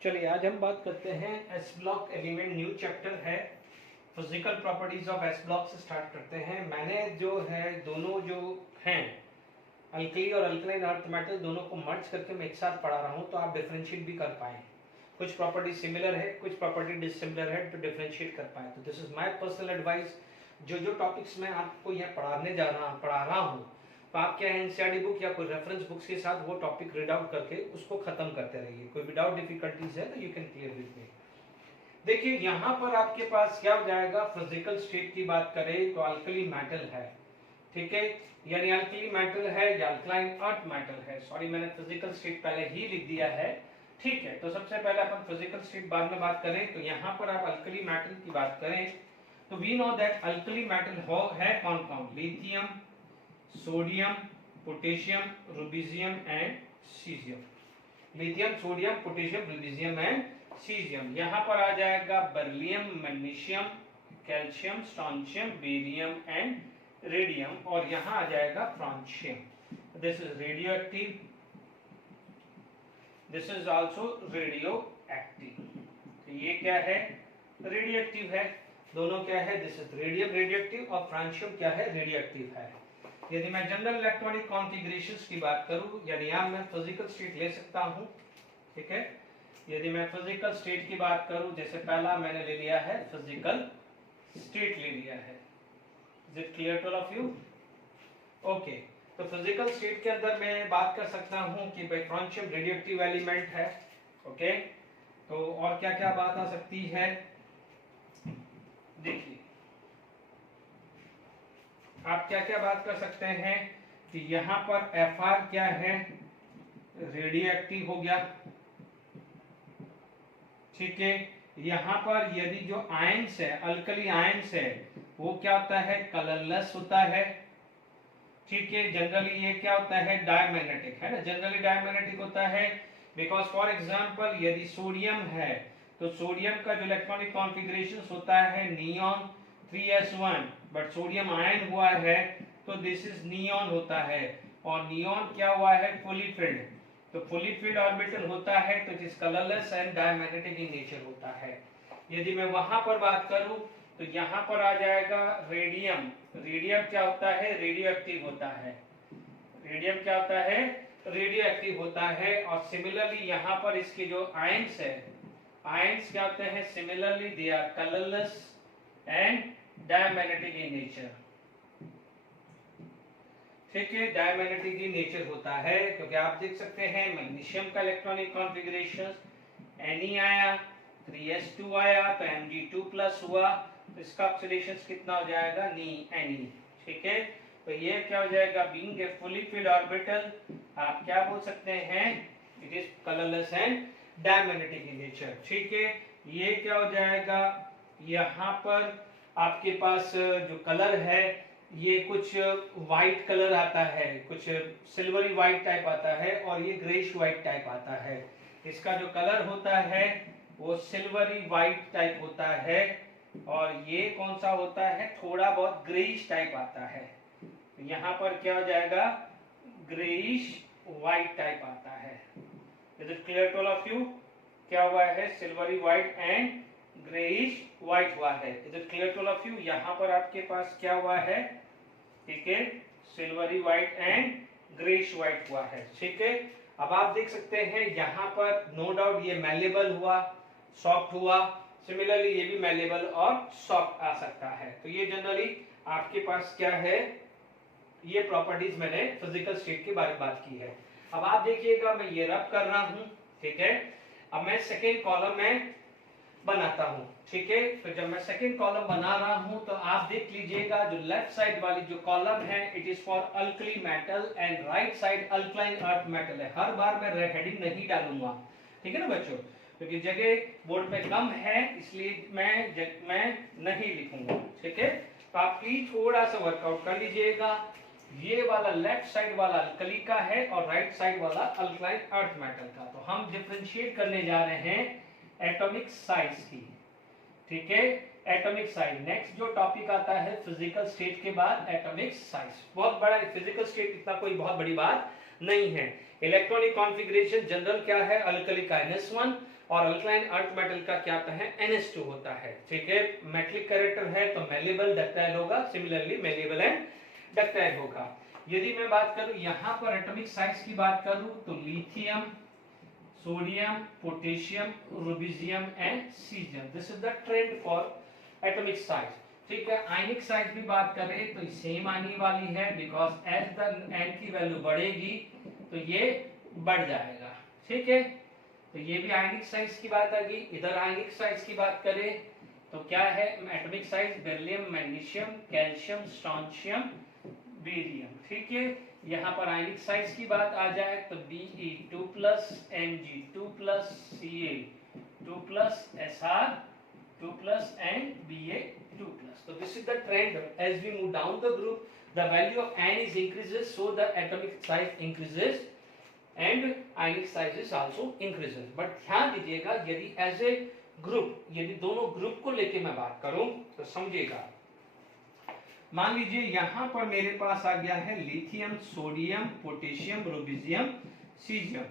चलिए आज हम बात करते हैं s block element, new chapter है physical properties of s block से स्टार्ट करते हैं। मैंने जो है दोनों जो हैं अल्कली और अल्कलाइन अर्थ मेटल दोनों को मर्ज करके मैं एक साथ पढ़ा रहा हूँ तो आप डिफरेंशिएट भी कर पाएँ। कुछ प्रॉपर्टी सिमिलर है, कुछ प्रॉपर्टी डिसिमिलर है, तो डिफरेंशिएट कर पाए। तो this is my personal advice. जो टॉपिक्स मैं आपको यहाँ पढ़ा रहा हूँ तो आप क्या है एनसीईआरटी बुक या कोई रेफरेंस बुक्स के साथ वो टॉपिक रीड आउट करके उसको खत्म करते रहिए। कोई भी डाउट डिफिकल्टीज है तो you can clear with me. देखिए यहाँ पर आपके पास क्या हो जाएगा, फिजिकल स्टेट की बात करें तो अल्कली मेटल है, ठीक है, यानी अल्कली मेटल है या अल्कलाइन अर्थ मेटल है। सॉरी मैंने फिजिकल स्टेट पहले ही लिख दिया है, ठीक है। तो सबसे पहले अपन फिजिकल स्टेट बाद में बात करें। तो यहाँ पर आप अल्कली मेटल की बात करें तो we know that alkali metal है कौन कौन, lithium, sodium, potassium, rubidium and caesium. Lithium, sodium, potassium, rubidium and caesium. यहाँ पर आ जाएगा beryllium, magnesium, calcium, strontium, barium and radium, और यहाँ आ जाएगा francium. This is radioactive, this is also radioactive. ये क्या है, रेडियो एक्टिव है। दोनों क्या है, this is radium radioactive और फ्रांशियम क्या है, रेडियो एक्टिव है। यदि मैं जनरल इलेक्ट्रॉनिक कॉन्फ़िगरेशंस की बात करूं, यानी यहां मैं फिजिकल स्टेट ले सकता हूं, ठीक है। यदि मैं फिजिकल स्टेट की बात करूं, जैसे पहला मैंने ले लिया है फिजिकल स्टेट ले लिया है। Is it clear to all of you? Okay, तो फिजिकल स्टेट के अंदर मैं बात कर सकता हूं कि भाई फ्रांशियम रेडियोएक्टिव एलिमेंट है, ओके। तो और क्या क्या बात आ सकती है, देखिए आप क्या क्या बात कर सकते हैं कि यहाँ पर Fr क्या है, रेडियो एक्टिव हो गया, ठीक है। यहाँ पर यदि जो आयंस है, अल्कली आयंस है, वो क्या होता है, कलरलेस होता है, ठीक है। जनरली ये क्या होता है, डायमैग्नेटिक है ना, जनरली डायमैग्नेटिक होता है। बिकॉज फॉर एग्जांपल यदि सोडियम है तो सोडियम का जो इलेक्ट्रॉनिक कॉन्फ़िगरेशन होता है neon 3s1, but sodium ion हुआ है तो दिस इज नियॉन होता है, और नियॉन क्या हुआ है, फुली फिल्ड। तो फुली फिल्ड ऑर्बिटल होता है तो जिस colourless and diamagnetic in nature होता है। यदि मैं वहां पर बात करूं तो यहाँ पर आ जाएगा रेडियम। रेडियम क्या होता है, रेडियो एक्टिव होता है। रेडियम क्या होता है, रेडियो एक्टिव होता है। और सिमिलरली यहाँ पर इसके जो आयंस है, आयंस क्या होते हैं, similarly they are colourless and diamagnetic in nature, ठीक है। डायमैग्नेटिक इन नेचर होता है क्योंकि आप देख सकते हैं मैग्नीशियम का इलेक्ट्रॉनिक कॉन्फ़िगरेशन Ne आया, 3s2 आया तो Mg2+ हुआ, तो इसका ऑक्सीडेशन कितना हो जाएगा, Ne, ठीक है। तो ये क्या हो जाएगा, being a fully filled orbital, आप क्या बोल सकते हैं, it is colourless and diamagnetic in nature, ठीक है। ये क्या हो जाएगा, यहाँ पर आपके पास जो कलर है ये कुछ व्हाइट कलर आता है, कुछ सिल्वरी व्हाइट टाइप आता है, और ये ग्रेइश व्हाइट टाइप आता है। इसका जो कलर होता है वो सिल्वरी व्हाइट टाइप होता है, और ये कौन सा होता है, थोड़ा बहुत ग्रेइश टाइप आता है। यहाँ पर क्या हो जाएगा, ग्रेइश व्हाइट टाइप आता है। Is it clear to all of you? क्या हुआ है, silvery white and greyish white हुआ है। Is it clear to all of you? यहाँ पर आपके पास क्या हुआ है, ठीक है, silvery white and greyish white हुआ है, ठीक है। अब आप देख सकते हैं यहाँ पर नो डाउट ये मैलेबल हुआ, सॉफ्ट हुआ, सिमिलरली ये भी मैलेबल और सॉफ्ट आ सकता है। तो ये जनरली आपके पास क्या है, ये प्रॉपर्टीज मैंने फिजिकल स्टेट के बारे में बात की है। अब आप देखिएगा मैं ये रब कर रहा हूं, ठीक है। अब मैं सेकेंड कॉलम में बनाता हूं, ठीक है। तो जब मैं सेकेंड कॉलम बना रहा हूं तो आप देख लीजिएगा जो लेफ्ट साइड वाली जो कॉलम है it is for alkali metal and right side alkaline earth metal है। हर बार मैं हेडिंग नहीं डालूंगा, ठीक है ना बच्चों, क्योंकि जगह बोर्ड पे कम है इसलिए मैं नहीं लिखूंगा, ठीक है। तो आप प्लीज थोड़ा सा वर्कआउट कर लीजिएगा। ये वाला लेफ्ट साइड वाला अल्कली का है और राइट साइड वाला अल्कलाइन अर्थ मेटल का। तो हम डिफरेंशिएट करने जा रहे हैं एटॉमिक साइज की, ठीक है, एटॉमिक साइज। नेक्स्ट जो टॉपिक आता है फिजिकल स्टेट के बाद एटॉमिक साइज। बहुत बड़ा फिजिकल स्टेट इतना कोई बहुत बड़ी बात नहीं है। इलेक्ट्रॉनिक कॉन्फ़िगरेशन जनरल क्या है, अल्कली का NS1, और अल्कलाइन अर्थ मेटल का क्या होता है, NH2 होता है। ठीक है, मेटलिक कैरेक्टर है तो मेलेबल डक्टाइल होगा, सिमिलरली मेलेबल एंड डक्टाइल होगा। यदि मैं बात करूं यहाँ पर एटॉमिक साइज की बात करूं तो lithium, sodium, potassium, rubidium and caesium, this is the trend for atomic size. ठीक है, आयनिक साइज की बात करें तो सेम आने वाली है, बिकॉज एज द n की वैल्यू बढ़ेगी तो ये बढ़ जाएगा। ठीक है, तो ये भी आयनिक साइज की बात आ गई। इधर आयनिक साइज की बात करें तो क्या है, atomic size beryllium, magnesium, calcium, strontium, barium. ठीक है, यहाँ पर आयनिक साइज की बात आ जाए तो Be2 plus Mg2 plus Ca2 plus Sr2 plus and Ba2 plus. तो this is the trend, as we move down the group the value of n is increases, so the atomic size increases and ionic size is also increases। But ध्यान दीजिएगा, यदि as a group, यदि दोनों group को लेके मैं बात करूं तो समझिएगा। मान लीजिए यहाँ पर मेरे पास आ गया है lithium, sodium, potassium, rubidium, caesium,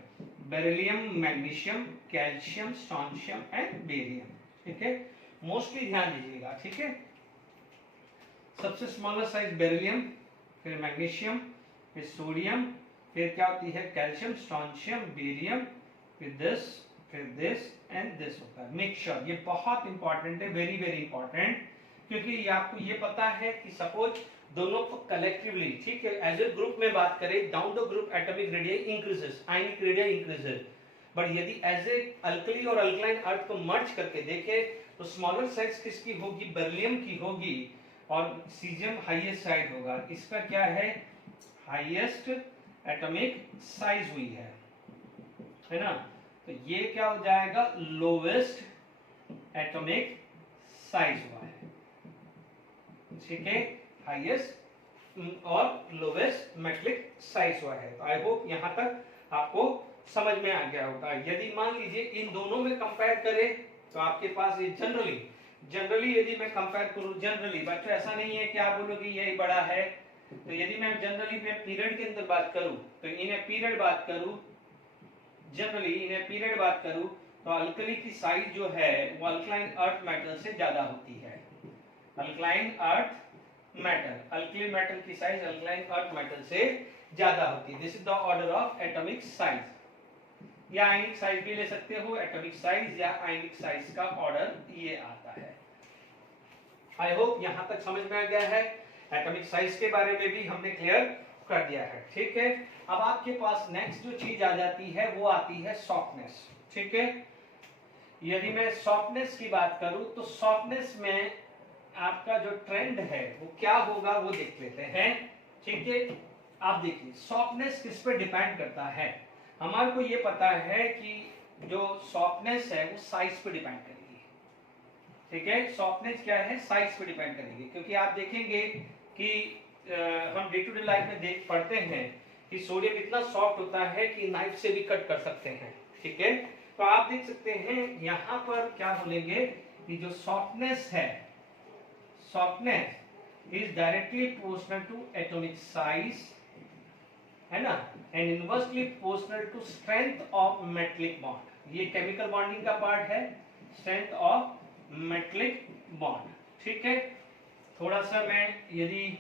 beryllium, magnesium, calcium, strontium and barium. ठीक है, मोस्टली ध्यान दीजिएगा। ठीक है, सबसे स्मॉलर साइज बेरिलियम, फिर मैग्नीशियम, फिर सोडियम, फिर क्या होती है कैल्शियम, स्ट्रोंशियम, बेरियम, फिर दिस एंड दिस होता है। मेक श्योर, ये बहुत इंपॉर्टेंट है, वेरी वेरी इंपॉर्टेंट, क्योंकि ये आपको ये पता है कि सपोज दोनों को कलेक्टिवली, ठीक है, एज ए ग्रुप में बात करें, down the group atomic radius increases, ionic radius increases, but यदि एज ए अल्कली और अल्कलाइन अर्थ को मर्ज करके देखें तो स्मॉलर साइज किसकी होगी, बेरिलियम की होगी, और सीजियम हाईएस्ट साइज होगा। इसका क्या है, हाईएस्ट एटॉमिक साइज हुई है ना, तो ये क्या हो जाएगा, लोवेस्ट एटॉमिक साइज हुआ है। ठीक है, हाईएस्ट और लोवेस्ट मेटलिक साइज हुआ है। तो आई होप यहां तक आपको समझ में आ गया होगा। यदि मान लीजिए इन दोनों में कंपेयर करें तो आपके पास ये जनरली यदि मैं कंपेयर करूं, जनरली बच्चों ऐसा नहीं है कि आप बोलोगे यही बड़ा है, तो यदि मैं जनरली पीरियड के अंदर बात करूं तो इन्हें पीरियड बात करूं, जनरली इन्हें पीरियड बात करूं तो अल्कली की साइज जो है वो अल्कलाइन अर्थ मेटल से ज्यादा होती है। Alkaline earth metal, alkali metal की साइज अल्कलाइन अर्थ मेटल से ज्यादा होती है। This is the order of atomic size, या आयनिक साइज भी ले सकते हो, एटॉमिक साइज या आयनिक साइज का ऑर्डर ये आता है। आई होप यहां तक समझ में आ गया है। एटॉमिक साइज के बारे में भी हमने क्लियर कर दिया है। ठीक है, अब आपके पास नेक्स्ट जो चीज आ जाती है वो आती है सॉफ्टनेस। ठीक है, यदि मैं सॉफ्टनेस की बात करूं तो सॉफ्टनेस में आपका जो ट्रेंड है वो क्या होगा वो देख लेते हैं। ठीक है, आप देखिए सॉफ्टनेस किस पे डिपेंड करता है। हमारे को ये पता है कि जो सॉफ्टनेस है वो साइज पे डिपेंड करेगी। ठीक है, सॉफ्टनेस क्या है, साइज पे डिपेंड करेगी, क्योंकि आप देखेंगे कि हम डे टू डे लाइफ में देख पढ़ते हैं कि सोडियम इतना सॉफ्ट होता है कि नाइफ से भी कट कर सकते हैं। ठीक है, तो आप देख सकते हैं यहाँ पर क्या बोलेंगे कि जो सॉफ्टनेस है, softness is directly proportional to atomic size, है ना, and inversely proportional to strength of metallic bond. ये केमिकल बॉन्डिंग का पार्ट है, स्ट्रेंथ ऑफ मेटलिक बॉन्ड। ठीक है, थोड़ा सा मैं यदि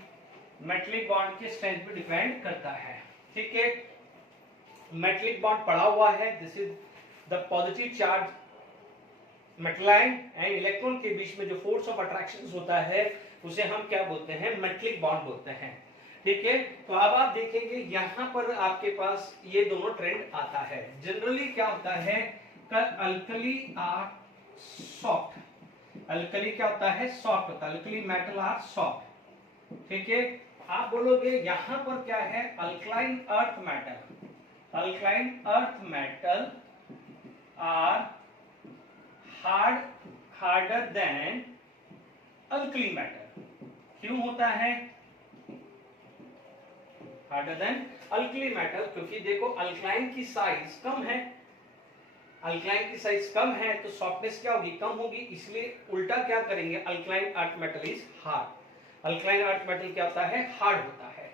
मेटलिक बॉन्ड के स्ट्रेंथ पे डिपेंड करता है। ठीक है, मेटलिक बॉन्ड पड़ा हुआ है, this is the positive charge metal ion and electron के बीच में जो फोर्स ऑफ अट्रैक्शन होता है उसे हम क्या बोलते हैं, मेटलिक बॉन्ड बोलते हैं। ठीक है, तो अब आप देखेंगे यहाँ पर आपके पास ये दोनों ट्रेंड आता है। जनरली क्या होता है, अल्कली आर सॉफ्ट, अल्कली क्या होता है, सॉफ्ट होता है, अल्कली मेटल आर सॉफ्ट। ठीक है, आप बोलोगे यहाँ पर क्या है, alkaline earth metal, alkaline earth metal are harder than alkali metal. क्यों होता है हार्डर देन अल्कली मेटल, क्योंकि देखो अल्कलाइन की साइज कम है, अल्कलाइन की साइज कम है तो सॉफ्टनेस क्या होगी, कम होगी, इसलिए उल्टा क्या करेंगे, alkaline earth metal is hard. Alkaline earth metal क्या होता है, हार्ड होता है।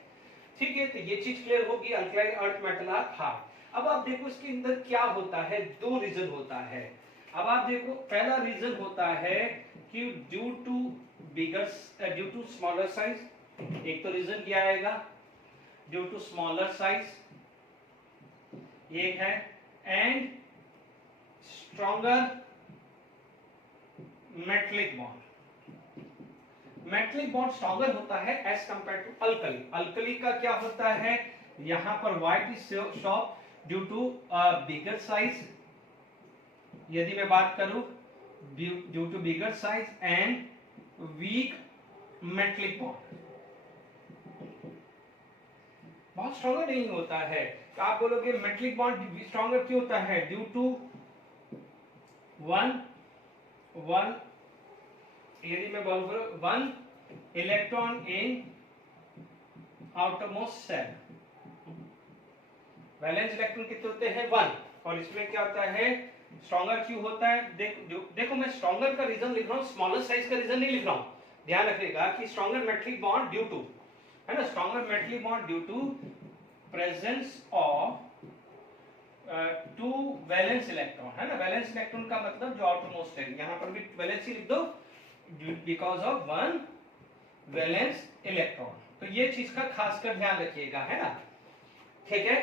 ठीक है, तो ये चीज क्लियर होगी, alkaline earth metal are hard. अब आप देखो इसके अंदर क्या होता है, दो रीजन होता है। अब आप देखो पहला रीजन होता है कि ड्यू टू स्मॉलर साइज, एक तो रीजन क्या आएगा ड्यू टू स्मॉलर साइज, एक है, and stronger metallic bond. Metallic bond stronger होता है as compare to alkali. Alkali का क्या होता है, यहां पर why it is soft due to bigger size, यदि मैं बात करूं due to bigger size and weak metallic bond, बहुत स्ट्रॉन्गर नहीं होता है। तो आप बोलोगे मेटलिक बॉन्ड स्ट्रॉन्गर क्यों होता है, ड्यू टू वन यदि मैं बोलूं one electron in outermost shell, valence electron कितने होते हैं, वन, और इसमें क्या होता है स्ट्रॉन्गर क्यों होता है। देखो मैं स्ट्रॉन्गर का रीजन लिख रहा हूं, स्मॉलर साइज का रीजन नहीं लिख रहा हूं। ध्यान रखिएगा कि stronger metallic bond due to, है ना, stronger metallic bond due to presence of two valence electron, है ना, वैलेंस इलेक्ट्रॉन का मतलब जो आउटरमोस्ट है, यहां पर भी वैलेंस ही लिख दो, because of one valence electron. तो ये चीज का खासकर ध्यान रखिएगा, है ना, ठीक है,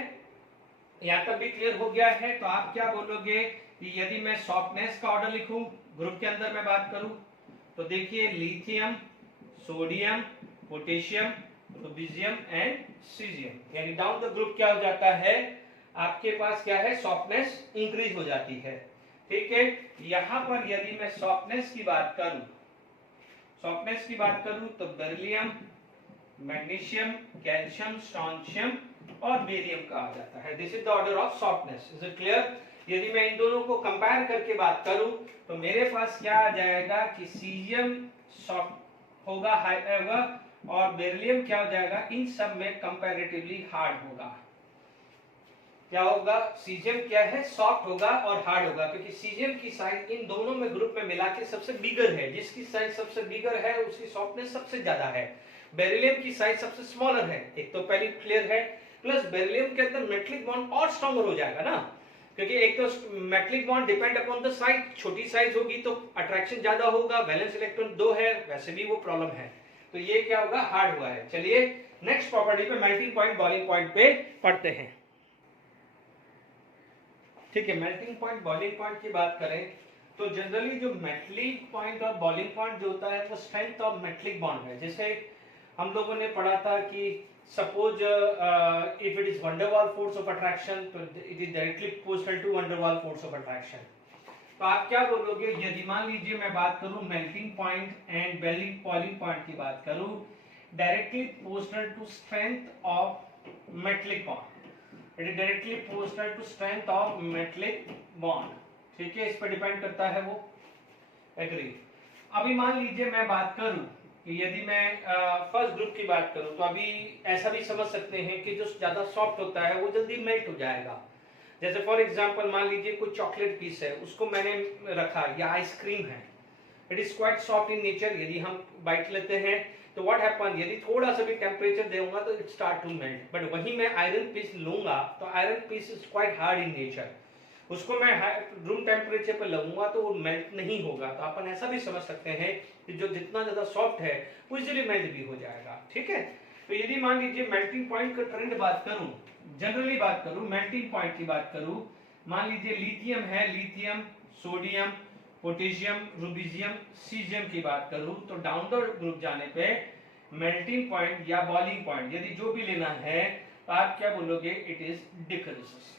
यहां तक भी क्लियर हो गया है। तो आप क्या बोलोगे कि यदि मैं सॉफ्टनेस का ऑर्डर लिखूं, ग्रुप के अंदर मैं बात करूं, तो देखिए lithium, sodium, potassium, rubidium and caesium, यानी डाउन द ग्रुप क्या हो जाता है, आपके पास क्या है, सॉफ्टनेस इंक्रीज हो जाती है, ठीक है। यहां पर यदि मैं सॉफ्टनेस की बात करूं तो बेरिलियम, मैग्नीशियम, कैल्शियम, स्ट्रोंशियम और बेरियम का आ जाता है। This is the order of softness, is it clear. यदि मैं इन दोनों को कंपेयर करके बात करूं तो मेरे पास क्या आ जाएगा कि सीजियम सॉफ्ट होगा, हाई होगा, और बेरिलियम क्या हो जाएगा, इन सब में कंपैरेटिवली हार्ड होगा। क्या होगा, सीजियम क्या है, सॉफ्ट होगा और हार्ड होगा, क्योंकि सीजियम की साइज इन दोनों में ग्रुप में मिला के सबसे बिगर है, जिसकी साइज सबसे बिगर है उसकी सॉफ्टनेस सबसे ज्यादा है। बेरिलियम की साइज सबसे स्मॉलर है, एक तो पहले क्लियर है, प्लस बेरिलियम के अंदर मेटलिक बॉन्ड और स्ट्रॉन्गर हो जाएगा ना, क्योंकि एक तो metallic bond depend upon the size, छोटी साइज होगी तो अट्रैक्शन ज्यादा होगा, वैलेंस इलेक्ट्रॉन 2 है, वैसे भी वो प्रॉब्लम है, तो ये क्या होगा, हार्ड हुआ है। चलिए नेक्स्ट प्रॉपर्टी पे मेल्टिंग पॉइंट, बॉइलिंग पॉइंट पे पढ़ते हैं, ठीक है। मेल्टिंग पॉइंट, बॉइलिंग पॉइंट की बात करें तो जनरली जो मेटलिक पॉइंट और बॉइलिंग पॉइंट जो होता है वो स्ट्रेंथ ऑफ मेटलिक बॉन्ड है। जैसे हम लोगों ने पढ़ा था कि suppose if it is van der Waals force of attraction तो it is directly proportional to van der Waals force of attraction. तो आप क्या बोलोगे, यदि मान लीजिए मैं बात करूं melting point and boiling point की बात करूं, directly proportional to strength of metallic bond, it is directly proportional to strength of metallic bond, ठीक है, इस पर डिपेंड करता है वो, एग्री। अभी मान लीजिए मैं बात करूं कि यदि मैं फर्स्ट ग्रुप की बात करूं तो अभी ऐसा भी समझ सकते हैं कि जो ज्यादा सॉफ्ट होता है वो जल्दी मेल्ट हो जाएगा। जैसे फॉर एग्जांपल मान लीजिए कोई चॉकलेट पीस है, उसको मैंने रखा, या आइसक्रीम है, it is quite soft in nature, यदि हम बाइट लेते हैं तो व्हाट हैपन, यदि थोड़ा सा भी टेम्परेचर दूंगा तो it start to melt, but वही मैं आयरन पीस लूंगा तो iron piece is quite hard in nature, उसको मैं रूम टेम्परेचर पर लगूंगा तो वो मेल्ट नहीं होगा। तो अपन ऐसा भी समझ सकते हैं कि जो जितना ज्यादा सॉफ्ट है वो इजीली मेल्ट भी हो जाएगा, ठीक है। तो यदि मान लीजिए मेल्टिंग पॉइंट का ट्रेंड बात करूं, जनरली बात करूं, मेल्टिंग पॉइंट की बात करूं, मान लीजिए लिथियम है, lithium, sodium, potassium, rubidium, caesium की बात करूं तो डाउन द ग्रुप जाने पे मेल्टिंग पॉइंट या बॉइलिंग पॉइंट यदि जो भी लेना है तो आप क्या बोलोगे, इट इज डिक्रीजेस,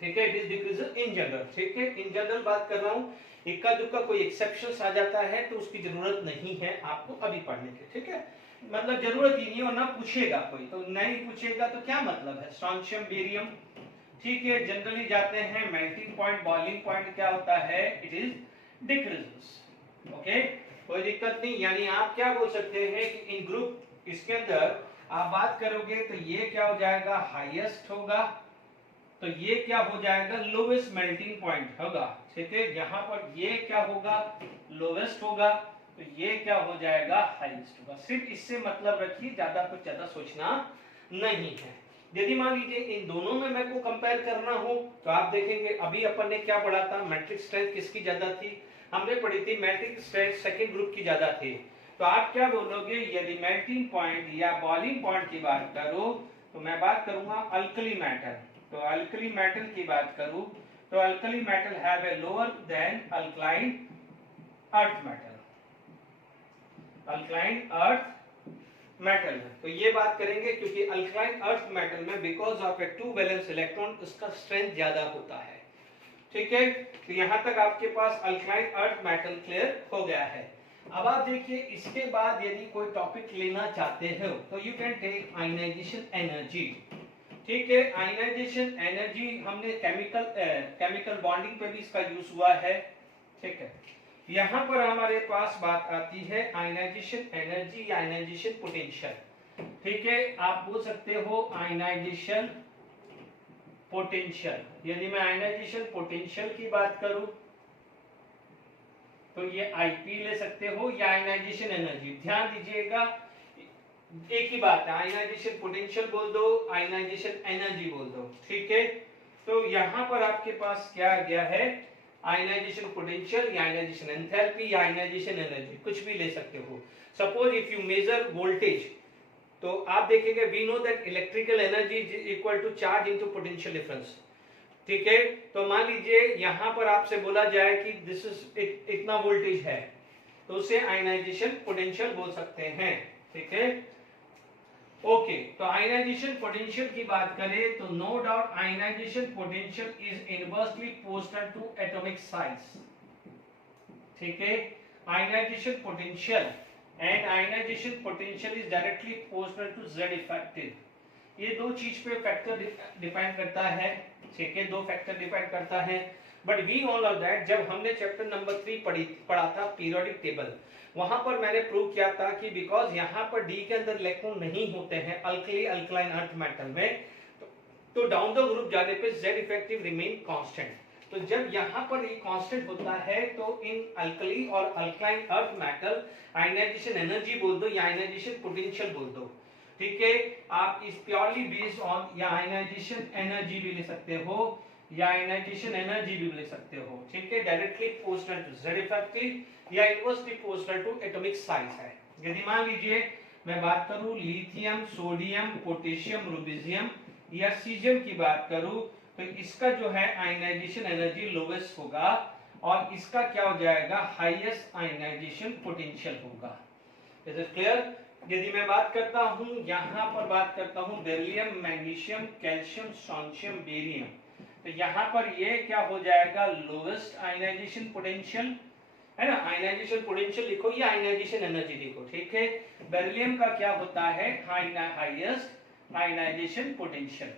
ठीक है, it is decreases in general, ठीक है, इन जनरल बात कर रहा हूं, इक्का दुक्का कोई एक्सेप्शंस आ जाता है तो उसकी जरूरत नहीं है आपको अभी पढ़ने की, ठीक है, मतलब जरूरत ही नहीं, और ना पूछेगा कोई, तो नहीं पूछेगा तो क्या मतलब है, स्ट्रोंशियम, बेरियम, ठीक है, जनरली जाते हैं मेल्टिंग पॉइंट, बॉइलिंग पॉइंट क्या होता है, इट इज डिक्रीजेस, ओके, कोई दिक्कत नहीं। यानी आप क्या बोल सकते हैं कि इन ग्रुप इसके अंदर आप बात करोगे तो ये क्या हो जाएगा, हाईएस्ट होगा, तो ये क्या हो जाएगा, लोवेस्ट मेल्टिंग पॉइंट होगा, ठीक है, यहाँ पर ये क्या होगा, लोवेस्ट होगा, तो ये क्या हो जाएगा, हाईएस्ट होगा। सिर्फ इससे मतलब रखिए, ज्यादा कुछ ज्यादा सोचना नहीं है, यदि मान लीजिए इन दोनों में मेरे को कंपेयर करना हो तो आप देखेंगे अभी अपन ने क्या पढ़ा था, मैट्रिक स्ट्रेंथ किसकी ज्यादा थी, हमने पढ़ी थी मैट्रिक स्ट्रेंथ सेकंड ग्रुप की ज्यादा थी। तो आप क्या बोलोगे, यदि मेल्टिंग पॉइंट या बॉइलिंग पॉइंट की बात करो तो मैं बात करूंगा अल्कली मेटल। तो अल्कली मेटल की बात करूं तो alkali metal have a lower than alkaline earth metal, alkaline earth metal है। तो ये बात करेंगे क्योंकि अल्कलाइन अर्थ मेटल में because of a two valence electron उसका स्ट्रेंथ ज्यादा होता है। ठीक है, तो यहां तक आपके पास अल्कलाइन अर्थ मेटल क्लियर हो गया है। अब आप देखिए इसके बाद यदि कोई टॉपिक लेना चाहते हो तो you can take ionization energy. ठीक है, आयनाइजेशन एनर्जी हमने केमिकल बॉन्डिंग पे भी इसका यूज हुआ है। ठीक है, यहां पर हमारे पास बात आती है आयनाइजेशन एनर्जी या आयनाइजेशन पोटेंशियल। ठीक है, आप बोल सकते हो आयनाइजेशन पोटेंशियल। यदि मैं आयनाइजेशन पोटेंशियल की बात करूं तो ये आईपी ले सकते हो या आयनाइजेशन एनर्जी। ध्यान दीजिएगा एक ही बात है, आयनाइजेशन पोटेंशियल बोल दो, आयनाइजेशन एनर्जी बोल दो। ठीक है, तो यहां पर आपके पास क्या आ गया है, आयनाइजेशन पोटेंशियल या आयनाइजेशन एंथैल्पी या आयनाइजेशन एनर्जी, कुछ भी ले सकते हो। Suppose if you measure voltage तो आप देखेंगे we know that electrical energy is equal to charge into potential difference. ठीक है, तो मान लीजिए यहां पर आपसे बोला जाए कि दिस इज इतना वोल्टेज है तो उसे आयनाइजेशन पोटेंशियल बोल सकते हैं। ठीक है, ओके, तो आयनाइजेशन पोटेंशियल की बात करें तो no doubt ionization potential is inversely proportional to atomic size. ठीक है, ionization potential and ionization potential is directly proportional to Z effective. ये दो चीज पे फैक्टर डिपेंड करता है। ठीक है, दो फैक्टर डिपेंड करता है, but we all of that जब हमने चैप्टर नंबर 3 पढ़ा था पीरियोडिक टेबल, वहां पर मैंने प्रूव किया था कि बिकॉज यहाँ पर डी के अंदर इलेक्ट्रॉन नहीं होते हैं अल्कली अल्कलाइन अर्थ मेटल में, तो डाउन द ग्रुप जाने पे Z इफेक्टिव रिमेन कांस्टेंट। तो जब यहाँ पर ये कांस्टेंट होता है तो इन अल्कली और alkaline earth metal ionization energy बोल दो या आयनाइजेशन पोटेंशियल बोल दो। ठीक है, आप इस प्योरली बेस्ड ऑन या आयनाइजेशन एनर्जी भी ले सकते हो या आयनाइजेशन एनर्जी भी ले सकते हो। ठीक है, directly proportional to Z effective या inversely proportional to atomic size है। यदि मान लीजिए मैं बात करूं लिथियम, सोडियम, पोटेशियम, रुबिडियम या सीजियम की बात करूं तो इसका जो है आयनाइजेशन एनर्जी लोवेस्ट होगा और इसका क्या हो जाएगा, हाईएस्ट आयनाइजेशन पोटेंशियल होगा। Is it clear? यदि मैं बात करता हूं यहां पर बात करता हूं beryllium, magnesium, calcium, strontium, barium, तो यहां पर ये क्या हो जाएगा, लोवेस्ट आयनाइजेशन पोटेंशियल है ना। आयनाइजेशन पोटेंशियल लिखो या आयनाइजेशन एनर्जी लिखो। ठीक है, बेरिलियम का क्या होता है, हाईएस्ट आयनाइजेशन पोटेंशियल।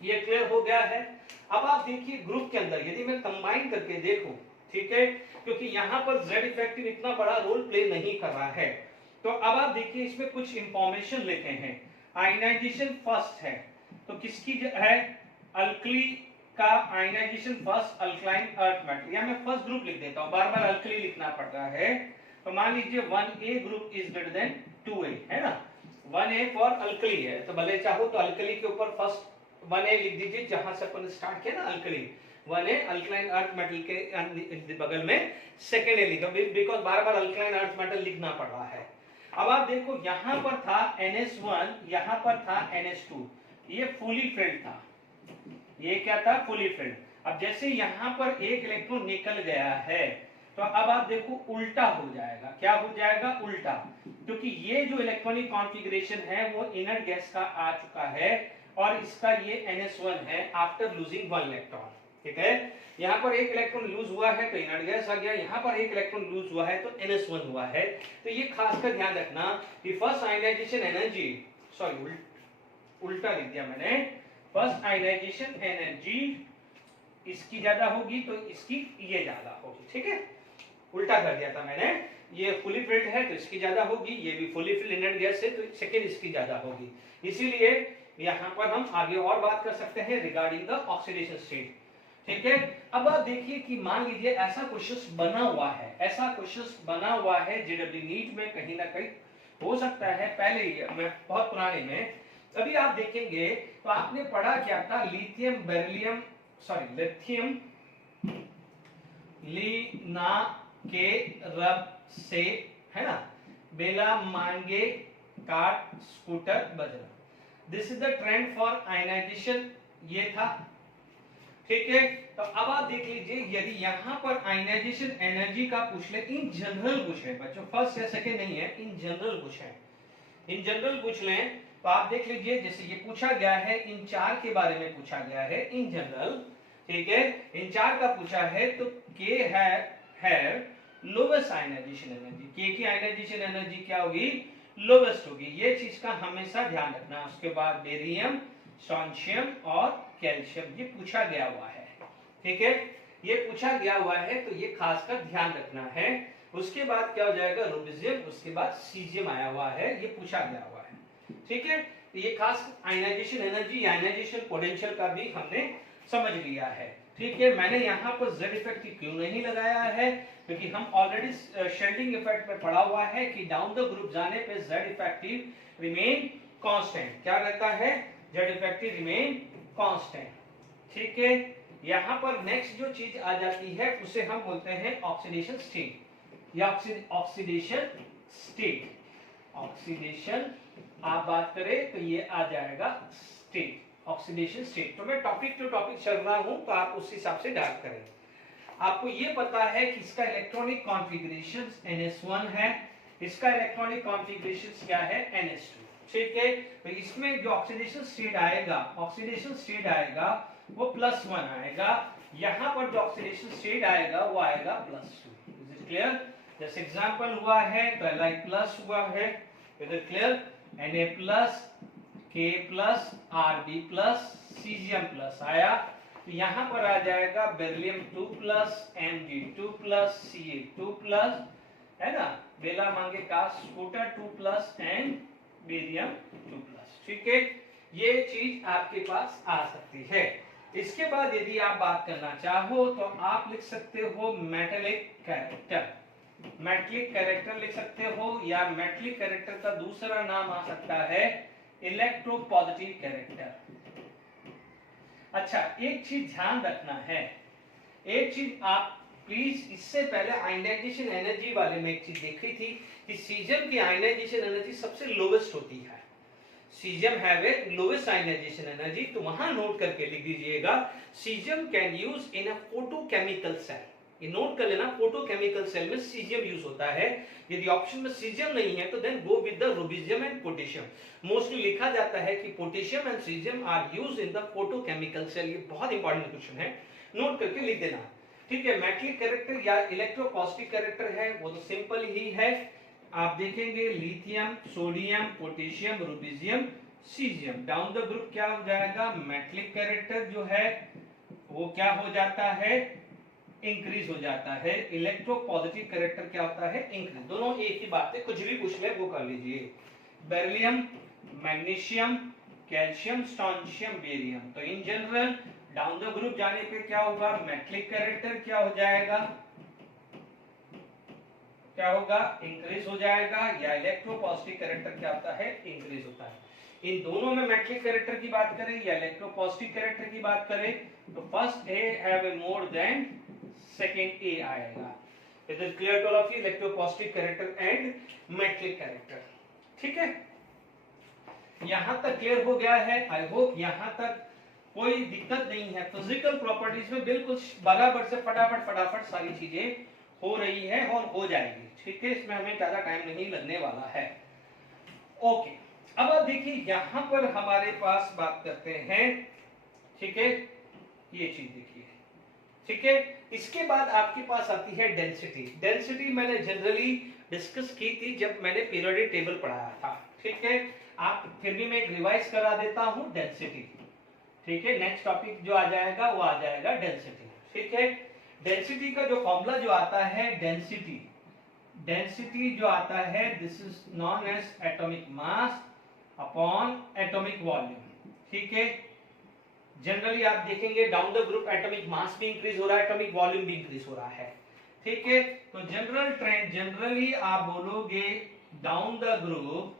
ये क्लियर हो गया है। अब आप देखिए ग्रुप के अंदर यदि मैं कंबाइन करके देखूं, ठीक है, क्योंकि यहां पर Z इफेक्टिव इतना बड़ा रोल प्ले नहीं कर रहा है, तो अब आप देखिए इसमें कुछ इंफॉर्मेशन लेते हैं। आयनाइजेशन फर्स्ट है तो किसकी है, अल्कली का ionization first alkaline earth metal, या मैं फर्स्ट ग्रुप लिख देता हूं, बार बार अल्कली लिखना पड़ रहा है। तो मान लीजिए 1A group is greater than 2A है ना, 1A फॉर अल्कली है तो भले चाहो तो अल्कली के ऊपर फर्स्ट 1A लिख दीजिए, जहां से अपन स्टार्ट किया ना alkali, 1A alkaline earth metal के बगल में सेकेंड A लिखो, because bar bar alkaline earth metal लिखना पड़ रहा है। अब आप देखो यहां पर था NS1, यहां पर था NS2, ये फुली फिल्ड था, ये क्या था, फुली फिल्ड। अब जैसे यहां पर एक इलेक्ट्रॉन निकल गया है तो अब आप देखो उल्टा हो जाएगा, क्या हो जाएगा, उल्टा, क्योंकि ये जो इलेक्ट्रॉनिक कॉन्फ़िगरेशन है वो इनर्ट गैस का आ चुका है और इसका ये NS1 है आफ्टर लूजिंग 1 इलेक्ट्रॉन। ठीक है, यहाँ पर एक इलेक्ट्रॉन लूज हुआ है तो इनर्ट गैस आ गया, यहाँ पर एक इलेक्ट्रॉन लूज हुआ है तो NS1 हुआ है। तो ये खासकर ध्यान रखना कि फर्स्ट आयनाइजेशन एनर्जी, सॉरी उल्टा लिख दिया मैंने, फर्स्ट आयनाइजेशन एनर्जी इसकी ज्यादा होगी तो इसकी ये ज्यादा होगी। ठीक है, उल्टा कर दिया था मैंने, ये फुली फिल्ड है तो इसकी ज्यादा होगी, ये भी फुली फिल्ड इनर्ट गैस है तो सेकेंड इसकी ज्यादा होगी। इसीलिए यहाँ पर हम आगे और बात कर सकते हैं रिगार्डिंग द ऑक्सीडेशन स्टेट। ठीक है, अब आप देखिए कि मान लीजिए ऐसा क्वेश्चन बना हुआ है, ऐसा क्वेश्चन बना हुआ है जेडब्ल्यू नीट में कहीं ना कहीं हो सकता है, पहले ही मैं बहुत पुराने में, अभी आप देखेंगे तो आपने पढ़ा क्या था, lithium beryllium sorry lithium Leena के रब से, है ना, बेला मांगे काट स्कूटर बजरा, this is the trend for ionization, ये था। ठीक है, तो अब आप देख लीजिए, यदि यहाँ पर आयनाइजेशन एनर्जी का पूछ ले, इन जनरल पूछ ले बच्चों, फर्स्ट या सेकंड नहीं है, इन जनरल पूछ है, इन जनरल पूछ लें, तो आप देख लीजिए जैसे ये पूछा गया है, इन चार के बारे में पूछा गया है इन जनरल, ठीक है, इन चार का पूछा है, तो के है लोवेस्ट आयनाइजेशन एनर्जी, के की आयनाइजेशन एनर्जी क्या होगी, लोवेस्ट होगी, ये चीज का हमेशा ध्यान रखना। उसके बाद बेरियम, स्ट्रोंशियम और कैल्शियम, ये पूछा गया हुआ है, ठीक है, ये पूछा गया हुआ है, तो ये खास कर ध्यान रखना है। उसके बाद क्या हो जाएगा, रूबिडियम, उसके बाद सीजियम आया हुआ है, ये पूछा गया हुआ है, ठीक है, तो ये खास आयनाइजेशन एनर्जी, आयनाइजेशन पोटेंशियल का भी हमने समझ लिया है, ठीक है। मैंने यहाँ पर Z इफेक्ट क्यों नहीं लगाया है, क्योंकि हम ऑलरेडी शेल्डिंग इफेक्ट में पढ़ा हुआ है कि डाउन द ग्रुप जाने पे Z इफेक्टिव रिमेन कांस्टेंट, क्या रहता है, Z इफेक्टिव रिमेन कांस्टेंट, ठीक है। यहाँ पर नेक्स्ट जो चीज आ जाती है उसे हम बोलते हैं ऑक्सीडेशन स्टेट या ऑक्सीडेशन स्टेट, ऑक्सीडेशन आप बात करें तो ये आ जाएगा स्टेट, ऑक्सीडेशन स्टेट। तो मैं टॉपिक टू टॉपिक चल रहा हूं, तो आप उस हिसाब से डाल करें। आपको ये पता है कि इसका इलेक्ट्रॉनिक कॉन्फ़िगरेशन NS1 है, इसका इलेक्ट्रॉनिक कॉन्फ़िगरेशन क्या है, NS2, ठीक है। तो इसमें जो ऑक्सीडेशन स्टेट आएगा, ऑक्सीडेशन स्टेट आएगा वो +1 आएगा, यहाँ पर जो ऑक्सीडेशन स्टेट आएगा वो आएगा +2। Is it clear? जैसे एग्जांपल हुआ है तो Li+ हुआ है, is it clear, Na+, K+, Rb+, Cgm+ आया, तो यहाँ पर आ जाएगा बेरिलियम 2+, Mg2+, Ca2+, है ना, बेला मांगे का स्कूटर 2+ एंड बेरियम 2+, ठीक है। ये चीज आपके पास आ सकती है। इसके बाद यदि आप बात करना चाहो तो आप लिख सकते हो मेटेलिक कैरेक्टर, मेटेलिक कैरेक्टर लिख सकते हो, या मेटेलिक कैरेक्टर का दूसरा नाम आ सकता है इलेक्ट्रोपॉजिटिव कैरेक्टर। अच्छा, एक चीज ध्यान रखना है, एक चीज आप प्लीज, इससे पहले आयनाइजेशन एनर्जी वाले में एक चीज देखी थी कि सीजियम की आयनाइजेशन एनर्जी सबसे लोवेस्ट होती है, caesium have a lowest ionisation energy, तो वहां नोट करके लिख दीजिएगा, caesium can use in a photochemical cell, ये नोट कर लेना, फोटोकेमिकल सेल में सीजियम यूज होता है। यदि ऑप्शन में सीजियम नहीं है तो then go with the rubidium and potassium, mostly लिखा जाता है कि potassium and caesium are used in the photochemical cell, ये बहुत इंपॉर्टेंट क्वेश्चन है, नोट करके लिख देना, ठीक है। मेटेलिक कैरेक्टर या इलेक्ट्रोपॉजिटिव कैरेक्टर है वो तो सिंपल ही है, आप देखेंगे lithium, sodium, potassium, rubidium, caesium, down the group क्या हो जाएगा, मेटेलिक कैरेक्टर जो है वो क्या हो जाता है, इंक्रीज हो जाता है, इलेक्ट्रोपॉजिटिव कैरेक्टर क्या होता है, इंक्रीज, दोनों एक ही बात है, कुछ भी पूछ ले वो कर लीजिए। Beryllium, magnesium, calcium, strontium, barium, तो in general down the group जाने पे क्या होगा, मेटेलिक कैरेक्टर क्या हो जाएगा, क्या होगा, इंक्रीज हो जाएगा, या इलेक्ट्रोपॉजिटिव कैरेक्टर क्या होता है, इंक्रीज होता है। इन दोनों में मेटेलिक कैरेक्टर की बात करें या इलेक्ट्रोपॉजिटिव कैरेक्टर की बात करें तो first A have a more than second A आएगा। It is clear to all of you, electropositive character and metallic character, ठीक है। यहां तक क्लियर हो गया है, आई होप यहां तक कोई दिक्कत नहीं है। फिजिकल प्रॉपर्टीज में बिल्कुल बराबर से फटाफट सारी चीजें हो रही है और हो जाएगी, ठीक है, इसमें हमें ज्यादा टाइम नहीं लगने वाला है। ओके, अब आप देखिए यहां पर हमारे पास बात करते हैं, ठीक है, ये चीज देखिए, ठीक है। इसके बाद आपके पास आती है डेंसिटी। डेंसिटी मैंने जनरली डिस्कस की थी जब मैंने पीरियोडिक टेबल पढ़ाया था, ठीक है, आप फिर भी मैं एक रिवाइज करा देता हूं, डेंसिटी, ठीक है। नेक्स्ट टॉपिक जो आ जाएगा वो आ जाएगा डेंसिटी, ठीक है। डेंसिटी का जो फॉर्मूला जो आता है, डेंसिटी, डेंसिटी जो आता है, this is known as atomic mass upon atomic volume, ठीक है। जनरली आप देखेंगे down the group atomic mass भी इंक्रीज हो रहा है, एटॉमिक वॉल्यूम भी इंक्रीज हो रहा है, ठीक है। तो जनरल ट्रेंड, जनरली आप बोलोगे डाउन द ग्रुप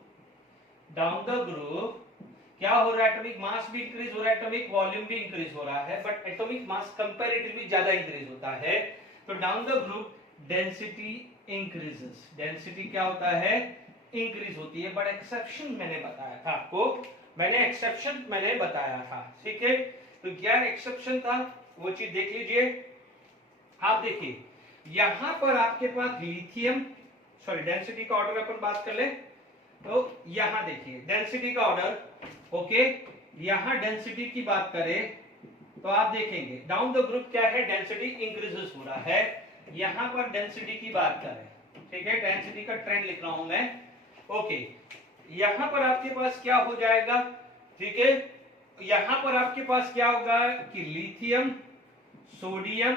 क्या हो रहा है, एटॉमिक मास भी इंक्रीज हो रहा है, एटॉमिक वॉल्यूम भी इंक्रीज हो रहा है, बट एटॉमिक मास कंपैरेटिवली ज्यादा इंक्रीज होता है। तो down the group density increases, density क्या होता है, इंक्रीज होती है। बट एक्सेप्शन मैंने बताया था आपको, मैंने बताया था, ठीक है। तो क्या एक्सेप्शन था वो चीज देख लीजिए। आप देखिए यहां पर आपके पास लिथियम, सॉरी डेंसिटी का ऑर्डर अपन बात कर ले, तो यहां देखिए डेंसिटी का ऑर्डर, ओके। यहां डेंसिटी की बात करें तो आप देखेंगे डाउन द ग्रुप क्या है, डेंसिटी इंक्रीजेस हो रहा है। यहां पर डेंसिटी की बात करें, ठीक है, डेंसिटी का ट्रेंड लिख रहा हूं मैं, ओके। यहां पर आपके पास क्या हो जाएगा, ठीक है, यहां पर आपके पास क्या होगा कि लिथियम, सोडियम,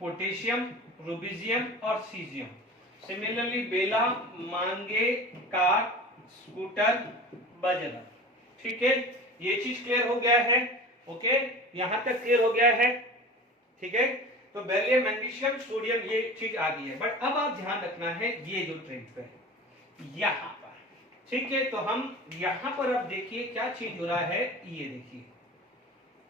पोटेशियम, रुबिडियम और सीजियम। सिमिलरली बेला, मांगे, कार, स्कूटर, बजरा, ठीक है। ये चीज क्लियर हो गया है, ओके, यहां तक क्लियर हो गया है, ठीक है। तो बेरिलियम, मैग्नीशियम, सोडियम ये चीज आ गई है। बट अब आप ध्यान रखना है ये जो ट्रेंड पे यहां पर, ठीक है। तो हम यहां पर अब देखिए क्या चीज हो रहा है, ये देखिए,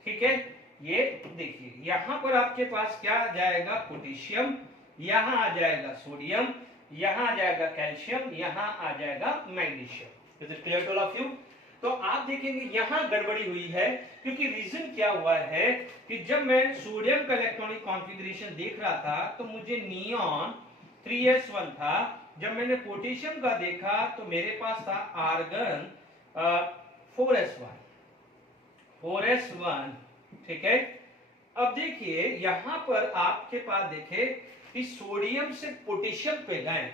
ठीक है, ये देखिए यहां पर आपके पास क्या आ जाएगा, पोटेशियम, यहां आ जाएगा सोडियम, यहां आ जाएगा कैल्शियम, यहां आ जाएगा magnesium. Is it clear to all of you? तो आप देखेंगे यहां गड़बड़ी हुई है, क्योंकि रीजन क्या हुआ है कि जब मैं सोडियम का इलेक्ट्रॉनिक कॉन्फ़िगरेशन देख रहा था तो मुझे नियॉन 3s1 था, जब मैंने पोटेशियम का देखा तो मेरे पास था आर्गन 4s1, ठीक है। अब देखिए यहां पर आपके पास देखे कि सोडियम से पोटेशियम पे गए,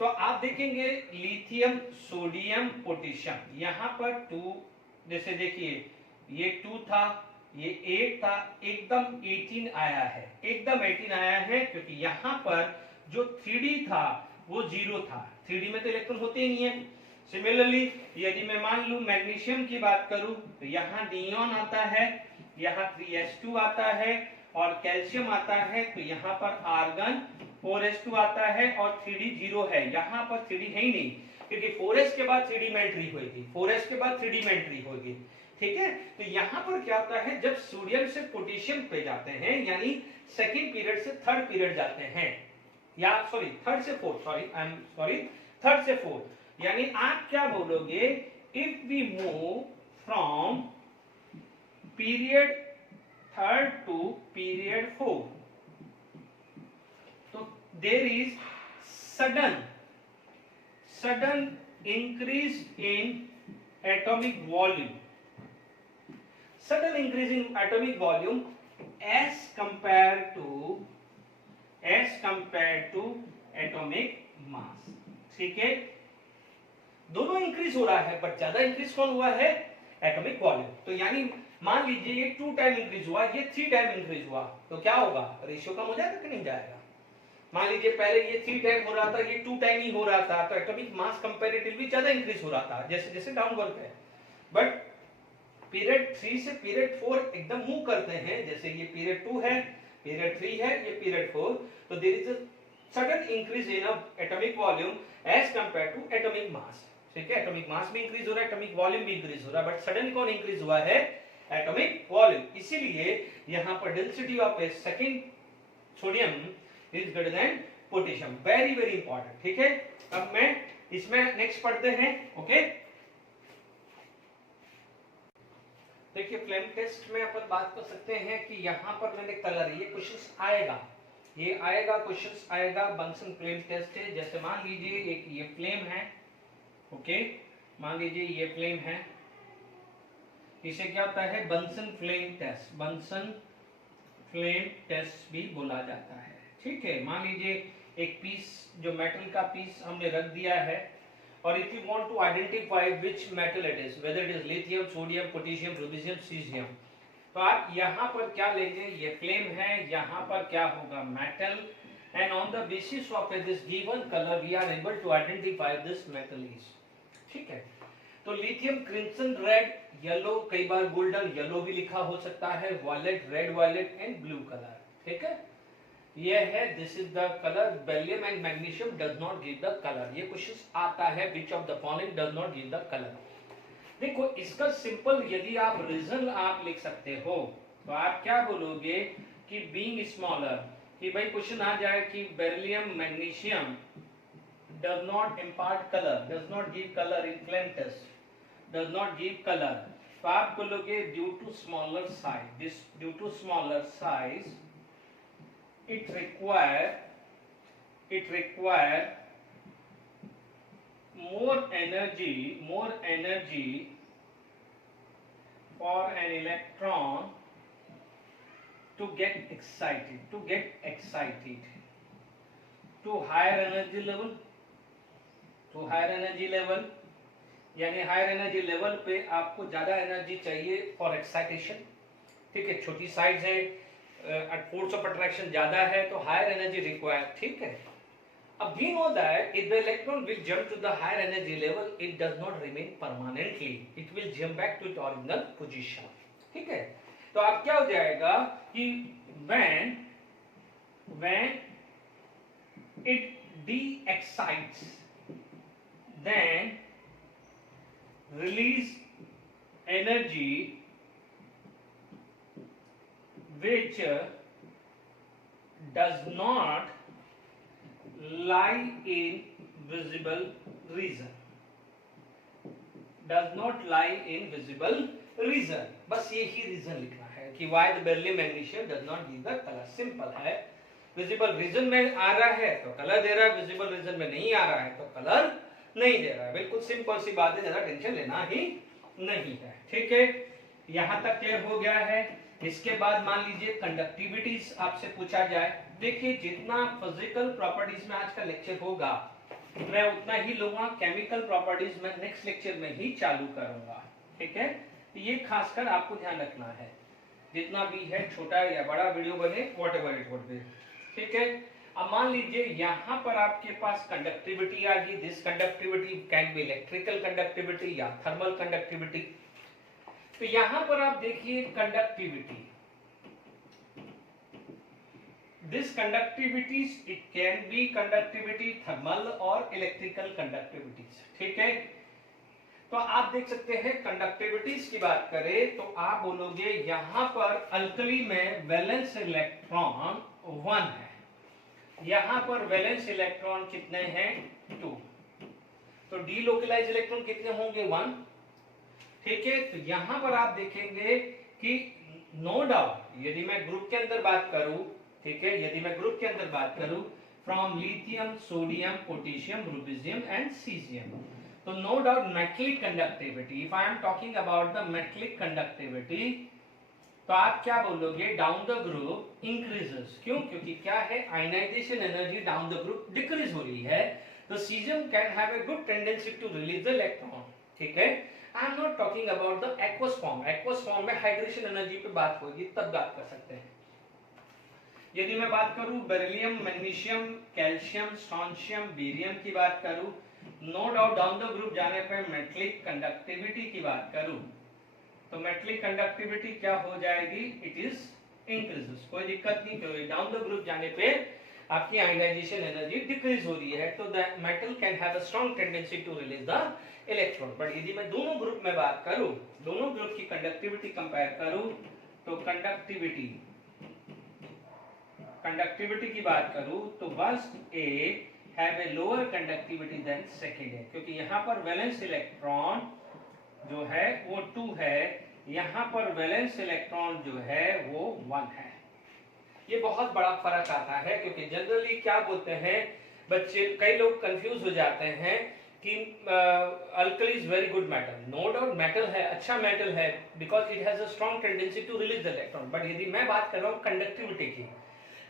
तो आप देखेंगे लिथियम, सोडियम, पोटेशियम, यहां पर 2, जैसे देखिए ये 2 था, ये 8 था, एकदम 18 आया है, एकदम 18 आया है, क्योंकि यहां पर जो 3d था वो 0 था, 3d में तो इलेक्ट्रॉन होते ही नहीं है। सिमिलरली यदि मैं मान लूं मैग्नीशियम की बात करूं तो यहां नियॉन आता है, यहां 3s2 आता है और कैल्शियम आता है, तो यहां पर आर्गन 4s2 आता है और 3d 0 है, यहां पर 3d है ही नहीं, क्योंकि 4s के बाद 3d में एंट्री होगी, 4s के बाद 3d में एंट्री होगी, ठीक है। तो यहां पर क्या होता है, जब सोडियम से पोटेशियम पे जाते हैं, यानी सेकंड पीरियड से थर्ड पीरियड जाते हैं, या सॉरी थर्ड से फोर्थ, थर्ड से फोर्थ, यानी आप क्या बोलोगे, if we move from period third to period fourth, तो there is sudden increase in atomic volume, as compared to atomic mass, ठीक है। दोनों इंक्रीज हो रहा है, बट ज्यादा इंक्रीज कौन हुआ है, एटॉमिक वॉल्यूम। तो यानी मान लीजिए ये 2 टाइम इंक्रीज हुआ, ये 3 टाइम इंक्रीज हुआ, तो क्या होगा, रेशियो कम हो जाएगा कि नहीं जाएगा। मान लीजिए पहले ये 3 टाइम हो रहा था, ये 2 टाइम ही हो रहा था, तो एटॉमिक मास कंपैरेटिवली ज्यादा इंक्रीज हो रहा था, जैसे जैसे डाउनवर्ड है। बट पीरियड 3 से पीरियड 4 एकदम मूव करते हैं, जैसे ये पीरियड 2 है, पीरियड 3 है, ये पीरियड 4, तो there is a sudden increase in atomic volume as compared to atomic mass, ठीक है। एटॉमिक मास भी इंक्रीज हो रहा है, एटॉमिक वॉल्यूम भी इंक्रीज हो रहा है, बट सडन कौन इंक्रीज हुआ है, एटॉमिक वॉल्यूम। इसीलिए यहां पर density of A second sodium is greater than potassium, very very important, ठीक है। अब मैं इसमें नेक्स्ट पढ़ते हैं, ओके। देखिए फ्लेम टेस्ट में अपन बात कर सकते हैं कि यहां पर मैंने कलर, ये क्वेश्चंस आएगा, ये आएगा, क्वेश्चंस आएगा, बंसन फ्लेम टेस्ट है। जैसे मान लीजिए एक ये फ्लेम है, ओके, मान लीजिए ये फ्लेम है, इसे क्या होता है, Bunsen flame test, Bunsen flame test भी बोला जाता है, ठीक है। मान लीजिए एक पीस, जो मेटल का पीस हमने रख दिया है, और if you want to identify which metal it is, whether it is lithium, sodium, potassium, rubidium, caesium, तो आप यहां पर क्या लेंगे, ये फ्लेम है, यहां पर क्या होगा, metal, and on the basis of this given colour we are able to identify this metal is, ठीक है। तो लिथियम क्रिम्सन रेड, येलो, कई बार गोल्डन येलो भी लिखा हो सकता है, violet, red violet and blue colour, ठीक है। ये है, this is the colour. Beryllium and magnesium does not give the colour, ये क्वेश्चन आता है, which of the following does not give the colour. देखो इसका सिंपल यदि आप रीजन आप लिख सकते हो तो आप क्या बोलोगे कि बीइंग स्मॉलर, कि भाई क्वेश्चन आ जाए कि beryllium magnesium does not impart color, does not give color in flame test, does not give color, तो आप बोलोगे due to smaller size, this due to smaller size it require more energy for an electron to get excited to higher energy level, यानी higher energy level पे आपको ज्यादा energy चाहिए for excitation, ठीक है। छोटी साइज है, फोर्स ऑफ अट्रैक्शन ज्यादा है तो हायर एनर्जी रिक्वायर्ड, ठीक है। अब we know that if the electron will jump to the higher energy level it does not remain permanently, it will jump back to its original position, ठीक है। तो आप क्या हो जाएगा कि when it de-excites then release energy which does not lie in visible region, does not lie in visible region, बस यही रीजन लिखना है कि why the beryllium magnesium does not give the color, simple है। विजिबल रीजन में आ रहा है तो कलर दे रहा है, विजिबल रीजन में नहीं आ रहा है तो कलर नहीं दे रहा है, बिल्कुल सिंपल सी बात है, ज्यादा टेंशन लेना ही नहीं है, ठीक है। यहां तक क्लियर हो गया है। इसके बाद मान लीजिए कंडक्टिविटीज आपसे पूछा जाए, देखिए जितना फिजिकल प्रॉपर्टीज में आज का लेक्चर होगा मैं उतना ही लूंगा, केमिकल प्रॉपर्टीज में नेक्स्ट लेक्चर में ही चालू करूंगा, ठीक है। ये खासकर आपको ध्यान रखना है, जितना भी है छोटा या बड़ा वीडियो बने व्हाटएवर इट वुड बी, ठीक है। अब मान लीजिए यहां पर आपके पास कंडक्टिविटी आ गई, this conductivity can be electrical conductivity या थर्मल कंडक्टिविटी। तो यहां पर आप देखिए conductivity, this conductivities it can be conductivity thermal और इलेक्ट्रिकल कंडक्टिविटीज, ठीक है। तो आप देख सकते हैं कंडक्टिविटीज की बात करें तो आप बोलोगे यहां पर अल्कली में वैलेंस इलेक्ट्रॉन 1 है, यहां पर वैलेंस इलेक्ट्रॉन कितने हैं 2, तो डीलोकलाइज इलेक्ट्रॉन कितने होंगे 1, ठीक है। तो यहां पर आप देखेंगे कि नो डाउट यदि मैं ग्रुप के अंदर बात करूं, ठीक है, यदि मैं ग्रुप के अंदर बात करूं from lithium, sodium, potassium, rubidium and caesium, तो no doubt metallic conductivity, if I am talking about the metallic conductivity तो आप क्या बोलोगे डाउन द ग्रुप इंक्रीजेस, क्यों, क्योंकि क्या है ionization energy down the group decrease हो रही है, तो caesium can have a good tendency to release the electron, ठीक है। I am not talking about the aqueous form, aqueous form में हाइड्रेशन एनर्जी पे बात होगी तब बात कर सकते हैं। यदि मैं बात करूं beryllium, magnesium, calcium, strontium, barium की बात करूं, no doubt down the group जाने पर मेटलिक कंडक्टिविटी की बात करूं तो मेटलिक कंडक्टिविटी क्या हो जाएगी, इट इज इंक्रीजेस, कोई दिक्कत नहीं, क्योंकि डाउन द ग्रुप जाने पे आपकी आयनाइजेशन एनर्जी डिक्रीज हो रही है, तो the metal can have a strong tendency to release the electron. But यदि मैं दोनों ग्रुप में बात करूं, दोनों ग्रुप की कंडक्टिविटी कंपेयर करूं तो कंडक्टिविटी की बात करूं तो first A have a lower conductivity than second A, क्योंकि यहां पर वैलेंस इलेक्ट्रॉन जो है वो 2 है, यहां पर वैलेंस इलेक्ट्रॉन जो है वो 1 है। ये बहुत बड़ा फर्क आता है, क्योंकि जनरली क्या बोलते हैं बच्चे, कई लोग कंफ्यूज हो जाते हैं कि alkali is very good metal, no doubt metal है, अच्छा मेटल है, because it has a strong tendency to release the electron. But यदि मैं बात कर रहा हूं कंडक्टिविटी की,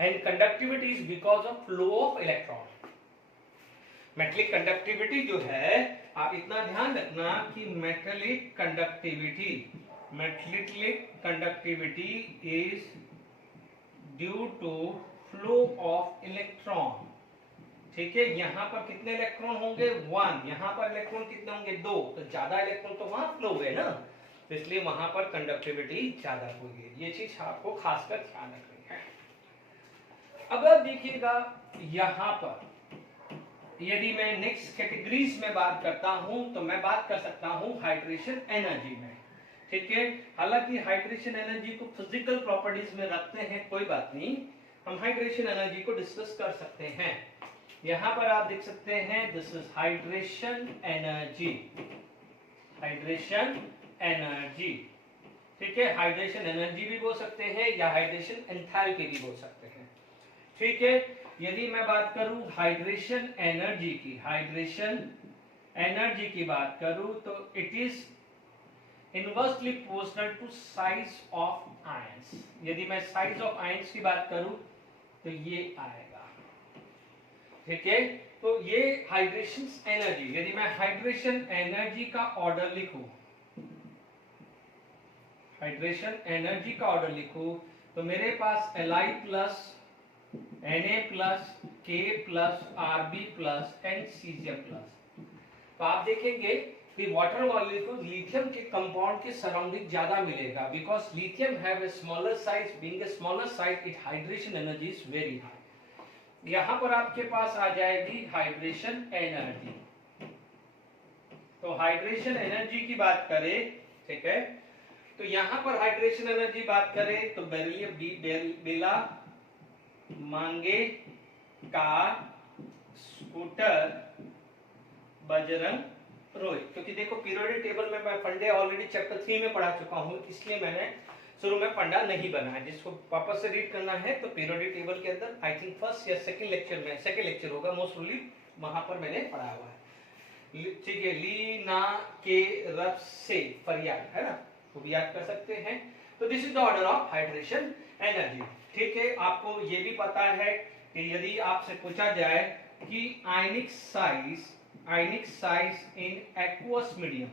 and conductivity is because of flow of electron. Metallic conductivity जो है, आप इतना ध्यान रखना कि metallic conductivity is due to flow of electron, ठीक है। यहां पर कितने इलेक्ट्रॉन होंगे 1, यहां पर इलेक्ट्रॉन कितने होंगे 2, तो ज्यादा इलेक्ट्रॉन तो वहां फ्लो हुए ना, तो इसलिए वहां पर कंडक्टिविटी ज्यादा होगी। ये चीज आपको खासकर ध्यान रखनी है। अब आप देखिएगा यहां पर यदि मैं नेक्स्ट कैटेगरीज में बात करता हूं तो मैं बात कर सकता हूं हाइड्रेशन एनर्जी में। ठीक है, हालांकि हाइड्रेशन एनर्जी को फिजिकल प्रॉपर्टीज में रखते हैं, कोई बात नहीं, हम हाइड्रेशन एनर्जी को डिस्कस कर सकते हैं। यहां पर आप देख सकते हैं this is hydration energy, hydration energy. ठीक है, हाइड्रेशन एनर्जी भी बोल सकते हैं या हाइड्रेशन एंथैल्पी भी बोल सकते हैं। ठीक है, यदि मैं बात करूं हाइड्रेशन एनर्जी की, हाइड्रेशन एनर्जी की बात करूं तो it is inversely proportional to size of ions. यदि मैं साइज ऑफ आयंस की बात करूं तो ये आएगा। ठीक है, तो ये हाइड्रेशन एनर्जी, यदि मैं हाइड्रेशन एनर्जी का ऑर्डर लिखूं, हाइड्रेशन एनर्जी का ऑर्डर लिखूं तो मेरे पास Li plus Na plus K plus Rb plus and Cgm plus. तो आप देखेंगे कि वाटर मॉलिक्यूल लिथियम के कंपाउंड के सराउंडिंग ज्यादा मिलेगा, because lithium have a smaller size, being a smaller size it hydration energy is very high. यहां पर आपके पास आ जाएगी हाइड्रेशन एनर्जी। तो हाइड्रेशन एनर्जी की बात करें, ठीक है, तो यहां पर हाइड्रेशन एनर्जी बात करें तो बेरिलियम, बेला, मांगे, कार, स्कूटर, बजरंग, रोहित। क्योंकि देखो पीरियोडिक टेबल में मैं फंडे ऑलरेडी चैप्टर 3 में पढ़ा चुका हूं, इसलिए मैंने शुरू में फंडा नहीं बनाया। जिसको वापस से रीड करना है तो पीरियोडिक टेबल के अंदर आई थिंक फर्स्ट या सेकंड लेक्चर होगा मोस्ट प्रोबेबली, वहां पर मैंने पढ़ा हुआ है। ठीक है, ली, ना, के, रब, से, फरियाद, है ना, वो भी याद कर सकते हैं। तो this is the order of hydration energy. ठीक है, आपको ये भी पता है कि यदि आपसे पूछा जाए कि आयनिक साइज इन एक्वस मीडियम,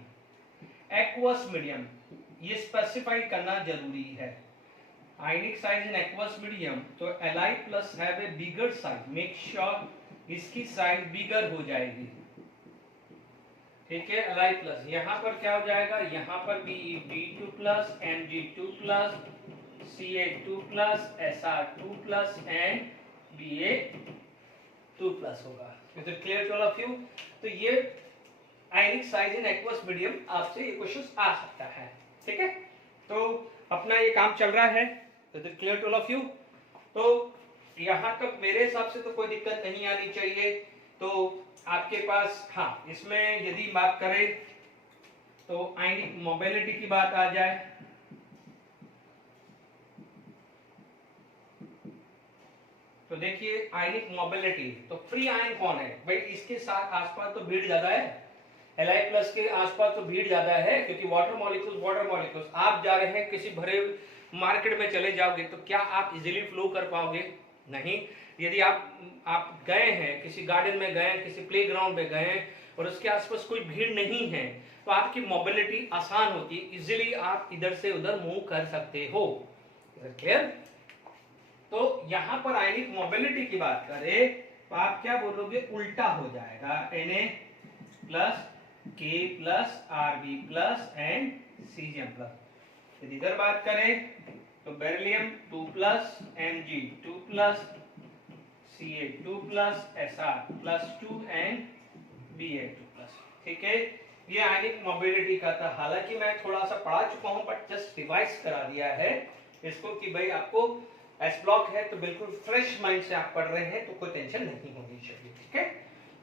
ये स्पेसिफाई करना जरूरी है। आयनिक साइज इन एक्वस मीडियम, तो Li plus have a bigger size, make sure इसकी साइज बिगर हो जाएगी। ठीक है, Li प्लस, यहाँ पर क्या हो जाएगा, यहाँ पर Be2 plus, Mg2 plus, Ca2 plus, Sr2 plus and Ba2 plus होगा। Is it clear to all of you? तो ये ionic size in aqueous medium आपसे ये क्वेश्चन आ सकता है। ठीक है, तो अपना ये काम चल रहा है। Is it clear to all of you? तो यहाँ तक मेरे हिसाब से तो कोई दिक्कत नहीं आनी चाहिए। तो आपके पास, हाँ, इसमें यदि बात करें तो आयनिक मोबिलिटी की बात आ जाए, तो देखिए आयनिक मोबिलिटी, तो फ्री आयन कौन है भाई, इसके साथ आसपास तो भीड़ ज्यादा है, Li प्लस के आसपास तो भीड़ ज्यादा है, क्योंकि वाटर मॉलिक्यूल्स आप जा रहे हैं किसी भरे मार्केट में चले जाओगे तो क्या आप इजीली फ्लो कर पाओगे? नहीं। यदि आप गए हैं किसी गार्डन में गए, किसी प्लेग्राउंड में गए और उसके आसपास कोई भीड़ नहीं है तो आपकी मोबिलिटी आसान होती है, इजीली आप इधर से उधर मूव कर सकते हो। क्लियर? तो यहां पर आयनिक मोबिलिटी की बात करें तो आप क्या बोलोगे, उल्टा हो जाएगा, Na plus K plus Rb plus and Cgm plus. यदि इधर बात करें तो beryllium 2 plus, Mg2 plus, Ca2 plus, Sr plus 2 and Ba2 plus. ठीक है, ये आयनिक मोबिलिटी का था। हालांकि मैं थोड़ा सा पढ़ा चुका हूं बट जस्ट रिवाइज करा दिया है इसको कि भाई आपको एस ब्लॉक है तो बिल्कुल फ्रेश माइंड से आप पढ़ रहे हैं तो कोई टेंशन नहीं होनी चाहिए। ठीक है,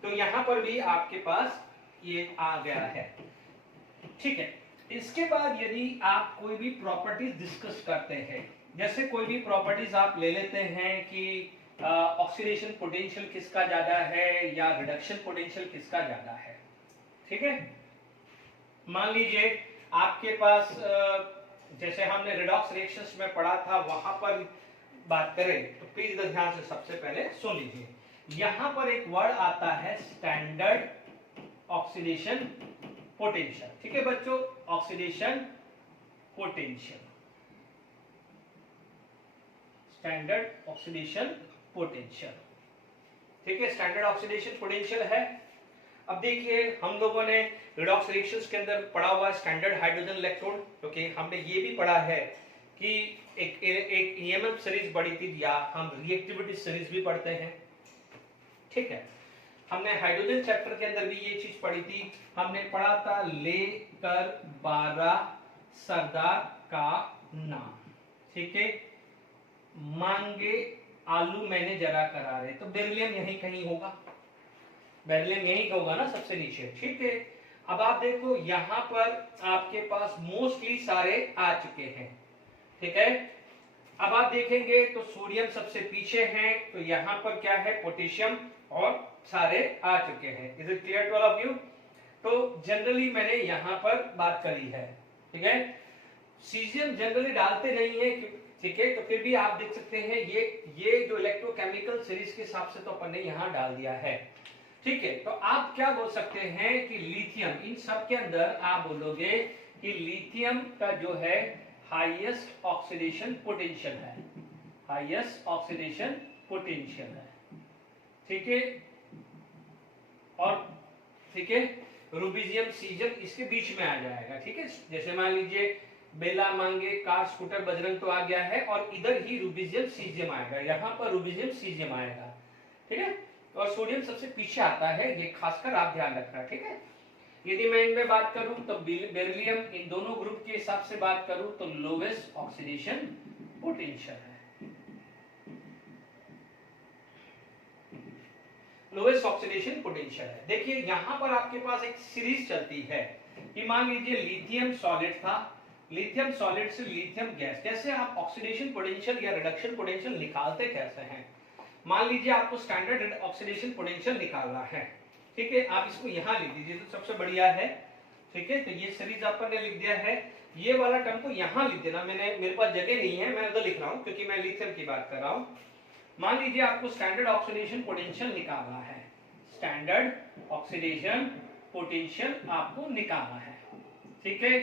तो यहां पर भी आपके पास ये आ गया है। ठीक है, इसके बाद यदि आप कोई भी प्रॉपर्टीज डिस्कस करते हैं, जैसे कोई भी प्रॉपर्टीज आप ले लेते हैं कि ऑक्सीडेशन पोटेंशियल किसका ज्यादा है या रिडक्शन पोटेंशियल किसका ज्यादा है। ठीक है, मान लीजिए आपके पास जैसे हमने रिडॉक्स रिएक्शंस में पढ़ा था, वहां पर बात करें तो प्लीज ध्यान से सबसे पहले सुन लीजिए। यहां पर एक वर्ड आता है स्टैंडर्ड ऑक्सीडेशन पोटेंशियल। ठीक है बच्चों, oxidation potential, standard oxidation potential. ठीक है, स्टैंडर्ड ऑक्सीडेशन पोटेंशियल है। अब देखिए हम लोगों ने रिडॉक्स रिएक्शंस के अंदर पढ़ा हुआ स्टैंडर्ड हाइड्रोजन इलेक्ट्रोड, क्योंकि हमने ये भी पढ़ा है कि एक ईएमएफ सीरीज पढ़ी थी या हम रिएक्टिविटी सीरीज भी पढ़ते हैं। ठीक है, हमने हाइड्रोजन चैप्टर के अंदर भी ये चीज पढ़ी थी, हमने पढ़ा था लेकर 12 सरदार का नाम, ठीक है। मांगे आलू मैंने जरा करारे, तो बेरिलियम यहीं कहीं होगा, बेरिलियम यहीं का होगा ना सबसे नीचे, ठीक है। अब आप देखो यहाँ पर आपके पास मोस्टली सारे आ चुके हैं, ठीक है। अब आप देखेंगे तो सोडियम सबसे पीछे है, तो यहाँ पर क्या है, पोटेशियम और सारे आ चुके हैं। Is it clear to all of you? तो जनरली मैंने यहाँ पर बात करी है, ठीक है। सीजियम जनरली डालते नहीं है, ठीक है, तो फिर भी आप देख सकते हैं ये जो इलेक्ट्रोकेमिकल सीरीज के हिसाब से तो अपन ने यहाँ डाल दिया है, ठीक है। तो आप क्या बोल सकते हैं कि लिथियम, इन सब के अंदर आप बोलोगे कि लिथियम का जो है हाईएस्ट ऑक्सीडेशन पोटेंशियल है, हाईएस्ट ऑक्सीडेशन पोटेंशियल है, ठीक है। और ठीक है, रूबिडियम सीजियम इसके बीच में आ जाएगा, ठीक है। जैसे मान लीजिए बेला मांगे कार स्कूटर बजरंग तो आ गया है, और इधर ही रूबिडियम सीजियम आएगा, यहाँ पर रूबिडियम सीजियम आएगा, ठीक है। और सोडियम सबसे पीछे आता है, ये खासकर आप ध्यान रखना, ठीक है। यदि मैं इनमें बात करूं तो बेरिलियम इन दोनों ग्रुप के हिसाब से बात करूं तो लोवेस्ट ऑक्सीडेशन पोटेंशियल है, लोवेस्ट ऑक्सीडेशन पोटेंशियल है। देखिए यहां पर आपके पास एक सीरीज चलती है कि मान लीजिए लिथियम सॉलिड था, लिथियम सॉलिड से लिथियम गैस, कैसे आप ऑक्सीडेशन पोटेंशियल या रिडक्शन पोटेंशियल निकालते कैसे हैं। मान लीजिए आपको स्टैंडर्ड ऑक्सीडेशन पोटेंशियल निकालना है, ठीक है। आप इसको यहां लिख दीजिए तो सबसे बढ़िया है, ठीक है। तो ये सीरीज अपन ने लिख दिया है, ये वाला टर्म को यहां लिख देना, मेरे पास जगह नहीं है, मैं उधर लिख रहा हूं क्योंकि मैं लिथियम की बात कर रहा हूं। मान लीजिए आपको स्टैंडर्ड ऑक्सीडेशन पोटेंशियल निकालना है, स्टैंडर्ड ऑक्सीडेशन पोटेंशियल आपको निकालना है, ठीक है।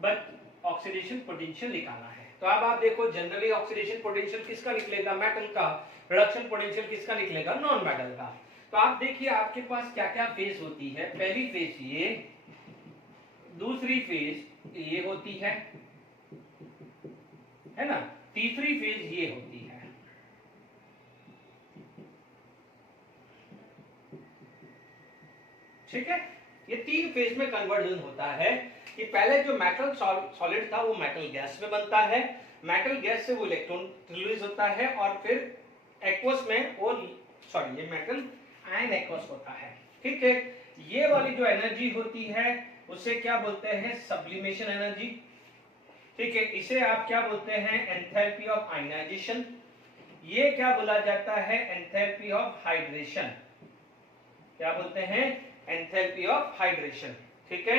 बट ऑक्सीडेशन पोटेंशियल निकालना है, तो अब आप देखो जनरली ऑक्सीडेशन पोटेंशियल किसका निकलेगा, मेटल का। रिडक्शन पोटेंशियल किसका निकलेगा, नॉन मेटल का। तो आप देखिए आपके पास क्या क्या फेज होती है, पहली फेज ये, दूसरी फेज ये होती है ना, तीसरी फेज ये होती है, ठीक है। ये तीन फेज में कन्वर्जन होता है कि पहले जो मेटल सॉलिड था वो मेटल गैस में बनता है, मेटल गैस से वो इलेक्ट्रॉन रिलीज होता है, और फिर एक्वस में वो सॉरी ये मेटल आयन एक्वस होता है, ठीक है। ये वाली जो एनर्जी होती है उसे क्या बोलते हैं, सब्लिमेशन एनर्जी, ठीक है। इसे आप क्या बोलते हैं, एंथैल्पी ऑफ आयनाइजेशन। ये क्या बोला जाता है, एंथैल्पी ऑफ हाइड्रेशन, क्या बोलते हैं, एंथैल्पी ऑफ हाइड्रेशन, ठीक है।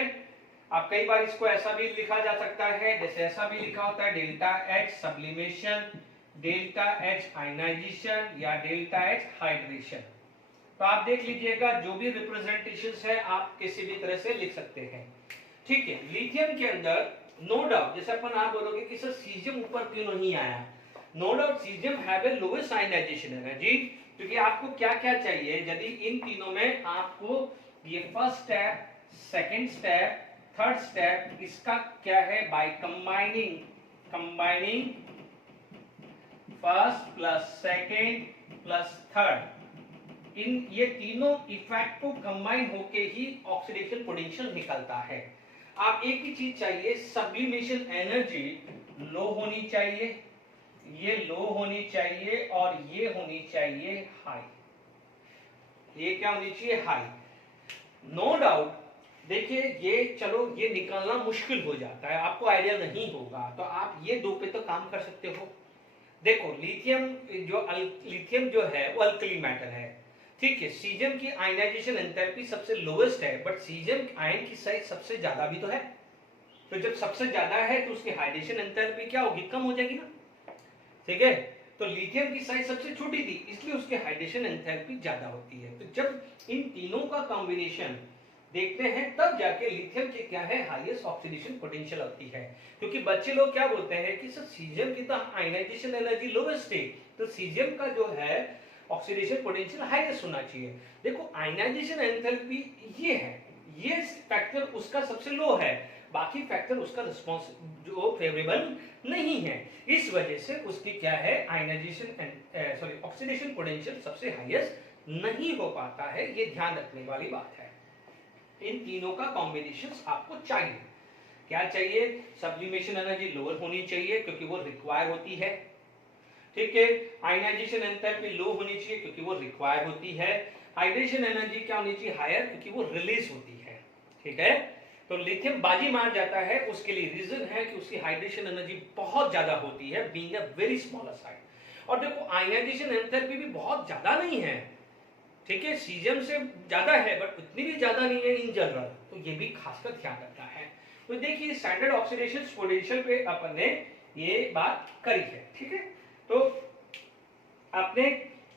अब कई बार इसको ऐसा भी लिखा जा सकता है, जैसे ऐसा भी लिखा होता है delta H sublimation, delta H ionisation या डेल्टा एच हाइड्रेशन। तो आप देख लीजिएगा जो भी रिप्रेजेंटेशन है आप किसी भी तरह से लिख सकते हैं, ठीक है। लिथियम के अंदर नो डाउट, जैसे अपन आप बोलोगे कि सर सीजियम ऊपर क्यों नहीं आया, no doubt caesium have a lowest ionisation energy, क्योंकि आपको क्या क्या चाहिए, यदि इन तीनों में आपको ये first step, second step, third step, इसका क्या है, by combining first plus second plus third, इन ये तीनों इफेक्ट को कंबाइन होके ही ऑक्सीडेशन पोटेंशियल निकलता है। आप एक ही चीज चाहिए, सब्लिमेशन एनर्जी लो होनी चाहिए, ये लो होनी चाहिए, और ये होनी चाहिए हाई, ये क्या होनी चाहिए, हाई। नो डाउट देखिए ये चलो ये निकालना मुश्किल हो जाता है, आपको आइडिया नहीं होगा, तो आप ये दो पे तो काम कर सकते हो। देखो लिथियम जो है वो अल्कली मेटल है, ठीक है। सीजियम की आयनाइजेशन एंथैल्पी सबसे लोएस्ट है, बट सीजियम आयन की साइज सबसे ज्यादा भी तो है, तो जब सबसे ज्यादा है तो उसकी हाइड्रेशन एंथैल्पी क्या होगी, कम हो जाएगी ना, ठीक है। तो लिथियम की साइज सबसे छोटी थी इसलिए उसकी हाइड्रेशन एंथैल्पी ज्यादा होती है। तो जब इन तीनों का कॉम्बिनेशन देखते हैं तब जाके लिथियम की क्या है, हाईएस्ट ऑक्सीडेशन पोटेंशियल होती है। क्योंकि बच्चे लोग क्या बोलते हैं कि सर सीजियम की तो आयनाइजेशन एनर्जी लोवेस्ट है, तो सीजियम का जो है ऑक्सीडेशन पोटेंशियल हाईएस्ट होना चाहिए। देखो आयनाइजेशन एंथैल्पी ये है, ये फैक्टर उसका सबसे लो है, बाकी फैक्टर उसका रिस्पांस जो फेवरेबल नहीं है, इस वजह से उसकी क्या है, आयनाइजेशन ऑक्सीडेशन पोटेंशियल सबसे हाईएस्ट नहीं हो पाता है, ये ध्यान रखने वाली बात है। इन तीनों का कॉम्बिनेशन आपको चाहिए। क्या चाहिए? सब्लिमेशन एनर्जी लोअर होनी चाहिए क्योंकि वो रिक्वायर होती है, ठीक है। आयनाइजेशन एंथैल्पी लो होनी चाहिए क्योंकि वो रिक्वायर होती है। हाइड्रेशन एनर्जी क्या होनी चाहिए? हायर, क्योंकि वो रिलीज होती है, ठीक है। तो लिथियम बाजी मार जाता है, उसके लिए रीजन है कि उसकी हाइड्रेशन एनर्जी बहुत ज्यादा होती है, being a very smaller side. और देखो आयनाइजेशन एंथैल्पी भी बहुत ज्यादा नहीं है, ठीक है, सीजियम से ज्यादा है बट उतनी भी ज्यादा नहीं है इन जनरल, तो ये भी खासकर ध्यान रखना है। तो देखिए स्टैंडर्ड ऑक्सीडेशन पोटेंशियल पे अपन ने ये बात करी है, ठीक है। तो आपने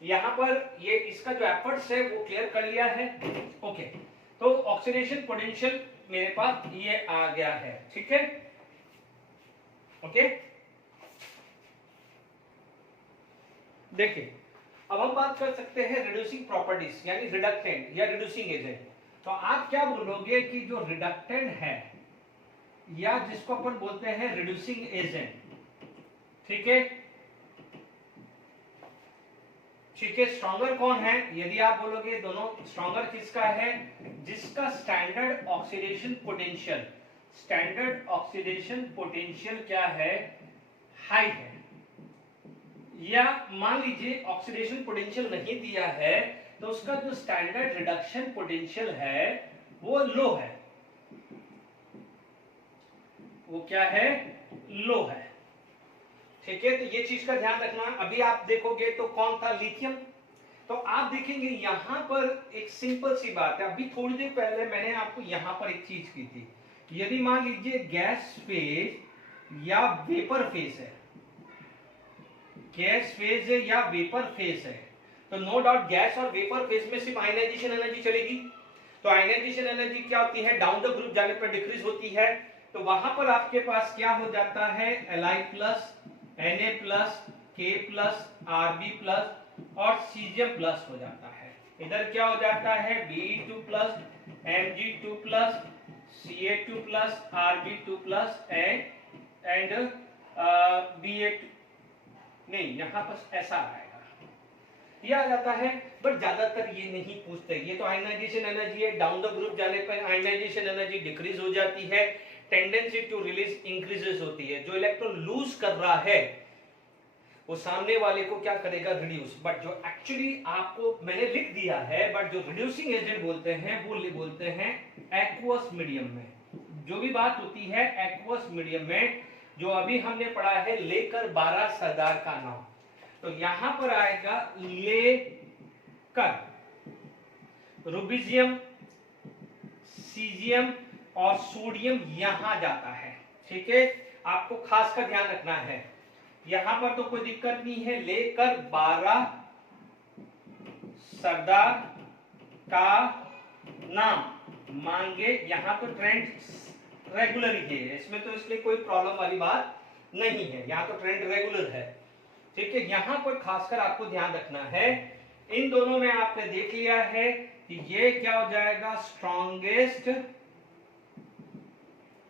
यहाँ पर ये इसका जो एफर्ट्स है वो क्लियर कर लिया है, ओके। तो ऑक्सीडेशन पोटेंशियल मेरे पास ये आ गया है, ठीक है, ओके। देखिए अब हम बात कर सकते हैं रिड्यूसिंग प्रॉपर्टीज यानी रिडक्टेंट या रिड्यूसिंग एजेंट। तो आप क्या बोलोगे कि जो रिडक्टेंट है या जिसको अपन बोलते हैं रिड्यूसिंग एजेंट, ठीक है, ठीक है, स्ट्रॉन्गर कौन है? यदि आप बोलोगे दोनों स्ट्रॉन्गर किसका है? जिसका standard oxidation potential, standard oxidation potential क्या है? हाई है। या मान लीजिए ऑक्सीडेशन पोटेंशियल नहीं दिया है तो उसका जो स्टैंडर्ड रिडक्शन पोटेंशियल है वो लो है। वो क्या है? लो है, ठीक है। तो ये चीज का ध्यान रखना। अभी आप देखोगे तो कौन था? लिथियम। तो आप देखेंगे यहां पर एक सिंपल सी बात है। अभी थोड़ी देर पहले मैंने आपको यहां पर एक चीज की थी, यदि मान लीजिए गैस फेज या वेपर फेज है, गैस फेज है या वेपर फेज है, तो नो डाउट गैस और वेपर फेज में सिर्फ आयनाइजेशन एनर्जी चलेगी। तो आयनाइजेशन एनर्जी क्या होती है? डाउन द ग्रुप जाने पर डिक्रीज होती है। तो वहां पर आपके पास क्या हो जाता है? Li plus, Na plus, K plus, Rb plus और Cgm प्लस हो जाता है। इधर क्या हो जाता है? Be2 plus, Mg2 plus, Ca2 plus, Rb2 plus and Ba2 नहीं, यहां पर ऐसा आएगा, ये आ जाता है। बट ज्यादातर ये नहीं पूछते। ये तो आयनाइजेशन एनर्जी है, डाउन द ग्रुप जाने पर आयनाइजेशन एनर्जी डिक्रीज हो जाती है, टेंडेंसी टू रिलीज इंक्रीजेस होती है। जो इलेक्ट्रॉन लूज कर रहा है वो सामने वाले को क्या करेगा? रिड्यूस। बट जो एक्चुअली आपको मैंने लिख दिया है, बट जो रिड्यूसिंग एजेंट बोलते हैं वो बोलते हैं एक्वस मीडियम में। जो भी बात होती है एक्वस मीडियम में, जो अभी हमने पढ़ा है लेकर 12 सरदार का नाम, तो यहां पर आएगा लेकर, रूबिडियम, सीजियम और सोडियम यहां जाता है, ठीक है। आपको खास कर ध्यान रखना है, यहां पर तो कोई दिक्कत नहीं है। लेकर 12 सरदार का नाम मांगे, यहां तो ट्रेंड रेगुलर ही है, इसमें तो इसलिए कोई प्रॉब्लम वाली बात नहीं है, यहाँ तो ट्रेंड रेगुलर है, ठीक है। यहाँ पर खासकर आपको ध्यान रखना है, इन दोनों में आपने देख लिया है कि ये क्या हो जाएगा? स्ट्रॉन्गेस्ट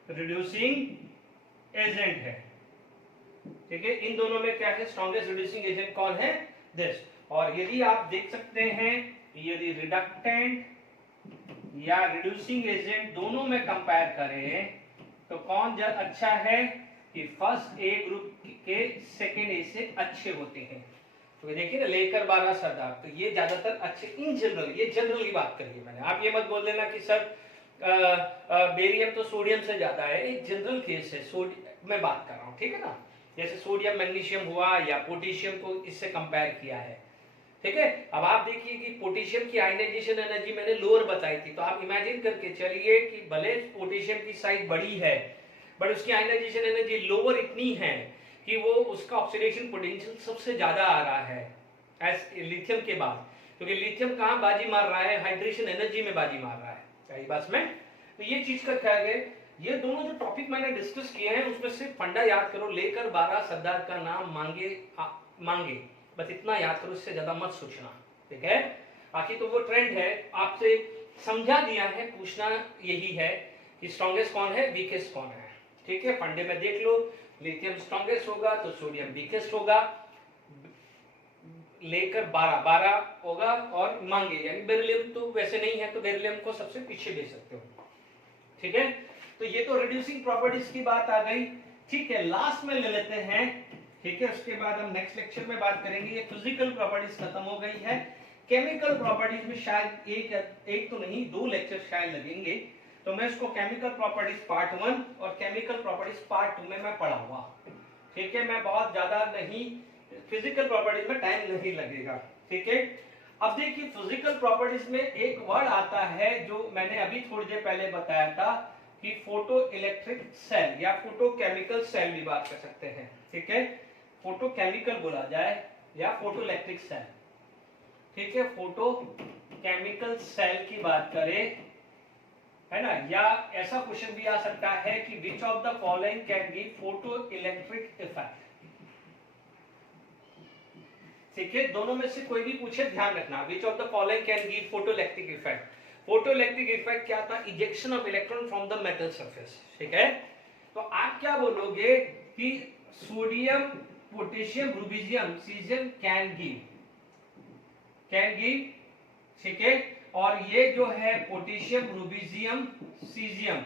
रिड्यूसिंग एजेंट है, ठीक है। इन दोनों में क्या है? स्ट्रॉन्गेस्ट रिड्यूसिंग एजेंट कौन है? दिस। और यदि आप देख सकते हैं, यदि रिडक्टेंट या रिड्यूसिंग एजेंट दोनों में कंपेयर करें तो कौन अच्छा है? कि फर्स्ट ए ग्रुप के सेकेंड ए से अच्छे होते हैं। तो देखिए ना, लेकर 12 सरदार, तो ये ज्यादातर अच्छे इन जनरल, ये जनरल की बात करी है मैंने। आप ये मत बोल देना कि सर बेरियम तो सोडियम से ज्यादा है, एक जनरल केस है, सोडियम में बात कर रहा हूँ, ठीक है ना। जैसे सोडियम मैग्नीशियम हुआ या पोटेशियम को इससे कंपेयर किया है, ठीक है। अब आप देखिए कि पोटेशियम की आयनाइजेशन एनर्जी मैंने लोअर बताई थी, तो आप इमेजिन करके चलिए कि भले पोटेशियम की साइज बड़ी है बट उसकी आयनाइजेशन एनर्जी लोअर इतनी है कि वो उसका ऑक्सीडेशन पोटेंशियल सबसे ज्यादा आ रहा है एज लिथियम के बाद, क्योंकि लिथियम कहाँ बाजी मार रहा है? हाइड्रेशन एनर्जी में बाजी मार रहा है, सही बात में। तो ये चीज का क्या है, ये दोनों जो टॉपिक मैंने डिस्कस किए हैं उसमें से फंडा याद करो, लेकर 12 सरदार का नाम मांगे, मांगे, बस इतना याद करो, इससे ज्यादा मत सोचना, ठीक है। बाकी तो वो ट्रेंड है, आपसे समझा दिया है, पूछना यही है कि स्ट्रॉन्गेस्ट कौन है, वीकेस्ट कौन है, ठीक है। फंडे में देख लो, लिथियम स्ट्रॉन्गेस्ट होगा तो सोडियम वीकेस्ट होगा, लेकर 12 होगा और मांगे, यानी बेरिलियम तो वैसे नहीं है तो बेरिलियम को सबसे पीछे भेज सकते हो। ठीक है, तो ये तो रिड्यूसिंग प्रॉपर्टीज की बात आ गई। ठीक है, लास्ट में ले लेते हैं। ठीक है, उसके बाद हम नेक्स्ट लेक्चर में बात करेंगे। ये फिजिकल प्रॉपर्टीज खत्म हो गई है। केमिकल प्रॉपर्टीज में शायद एक तो नहीं 2 लेक्चर शायद लगेंगे, तो मैं इसको केमिकल प्रॉपर्टीज पार्ट 1 और केमिकल प्रॉपर्टीज पार्ट 2 में मैं पढ़ाऊंगा। ठीक है, मैं बहुत ज्यादा नहीं, फिजिकल प्रॉपर्टीज में टाइम नहीं लगेगा। ठीक है, अब देखिए फिजिकल प्रॉपर्टीज में एक वर्ड आता है जो मैंने अभी थोड़ी देर पहले बताया था कि फोटो इलेक्ट्रिक सेल या फोटो केमिकल सेल भी बात कर सकते हैं। ठीक है, फोटो केमिकल बोला जाए या फोटो इलेक्ट्रिक सेल। ठीक है, फोटो केमिकल सेल की बात करें, है ना, या ऐसा क्वेश्चन भी आ सकता है कि विच of the following can give photo electric effect. ठीक है, दोनों में से कोई भी पूछे ध्यान रखना, which of the following can give photo electric effect. Photo electric effect क्या था? Ejection of electron from the metal surface. ठीक है, तो आप क्या बोलोगे कि sodium, potassium, rubidium, caesium can give. ठीक है, और ये जो है potassium, rubidium, caesium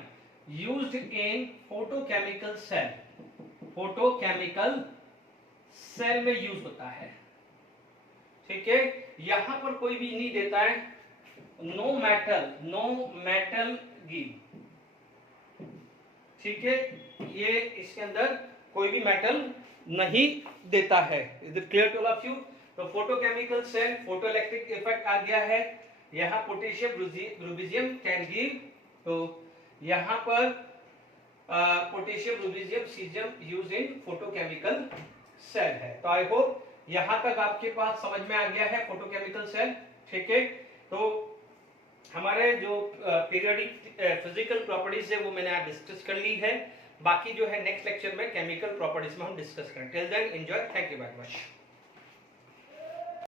used in photochemical cell, photochemical cell में यूज होता है। ठीक है, यहां पर कोई भी नहीं देता है, नो मेटल गिव। ठीक है, ये इसके अंदर कोई भी मेटल नहीं देता है। Is it clear to all of you? तो photochemical cell, photo electric effect आ गया है। यहाँ पोटेशियम, रूबिडियम कैन गिव, तो यहाँ पर potassium, rubidium, caesium use in photochemical cell है। तो आई होप यहां तक आपके पास समझ में आ गया है फोटोकेमिकल सेल। ठीक है, तो हमारे जो पीरियोडिक फिजिकल प्रॉपर्टीज है वो मैंने आज डिस्कस कर ली है। बाकी जो है नेक्स्ट लेक्चर में केमिकल प्रॉपर्टीज में हम डिस्कस करें। Till then enjoy, thank you very much.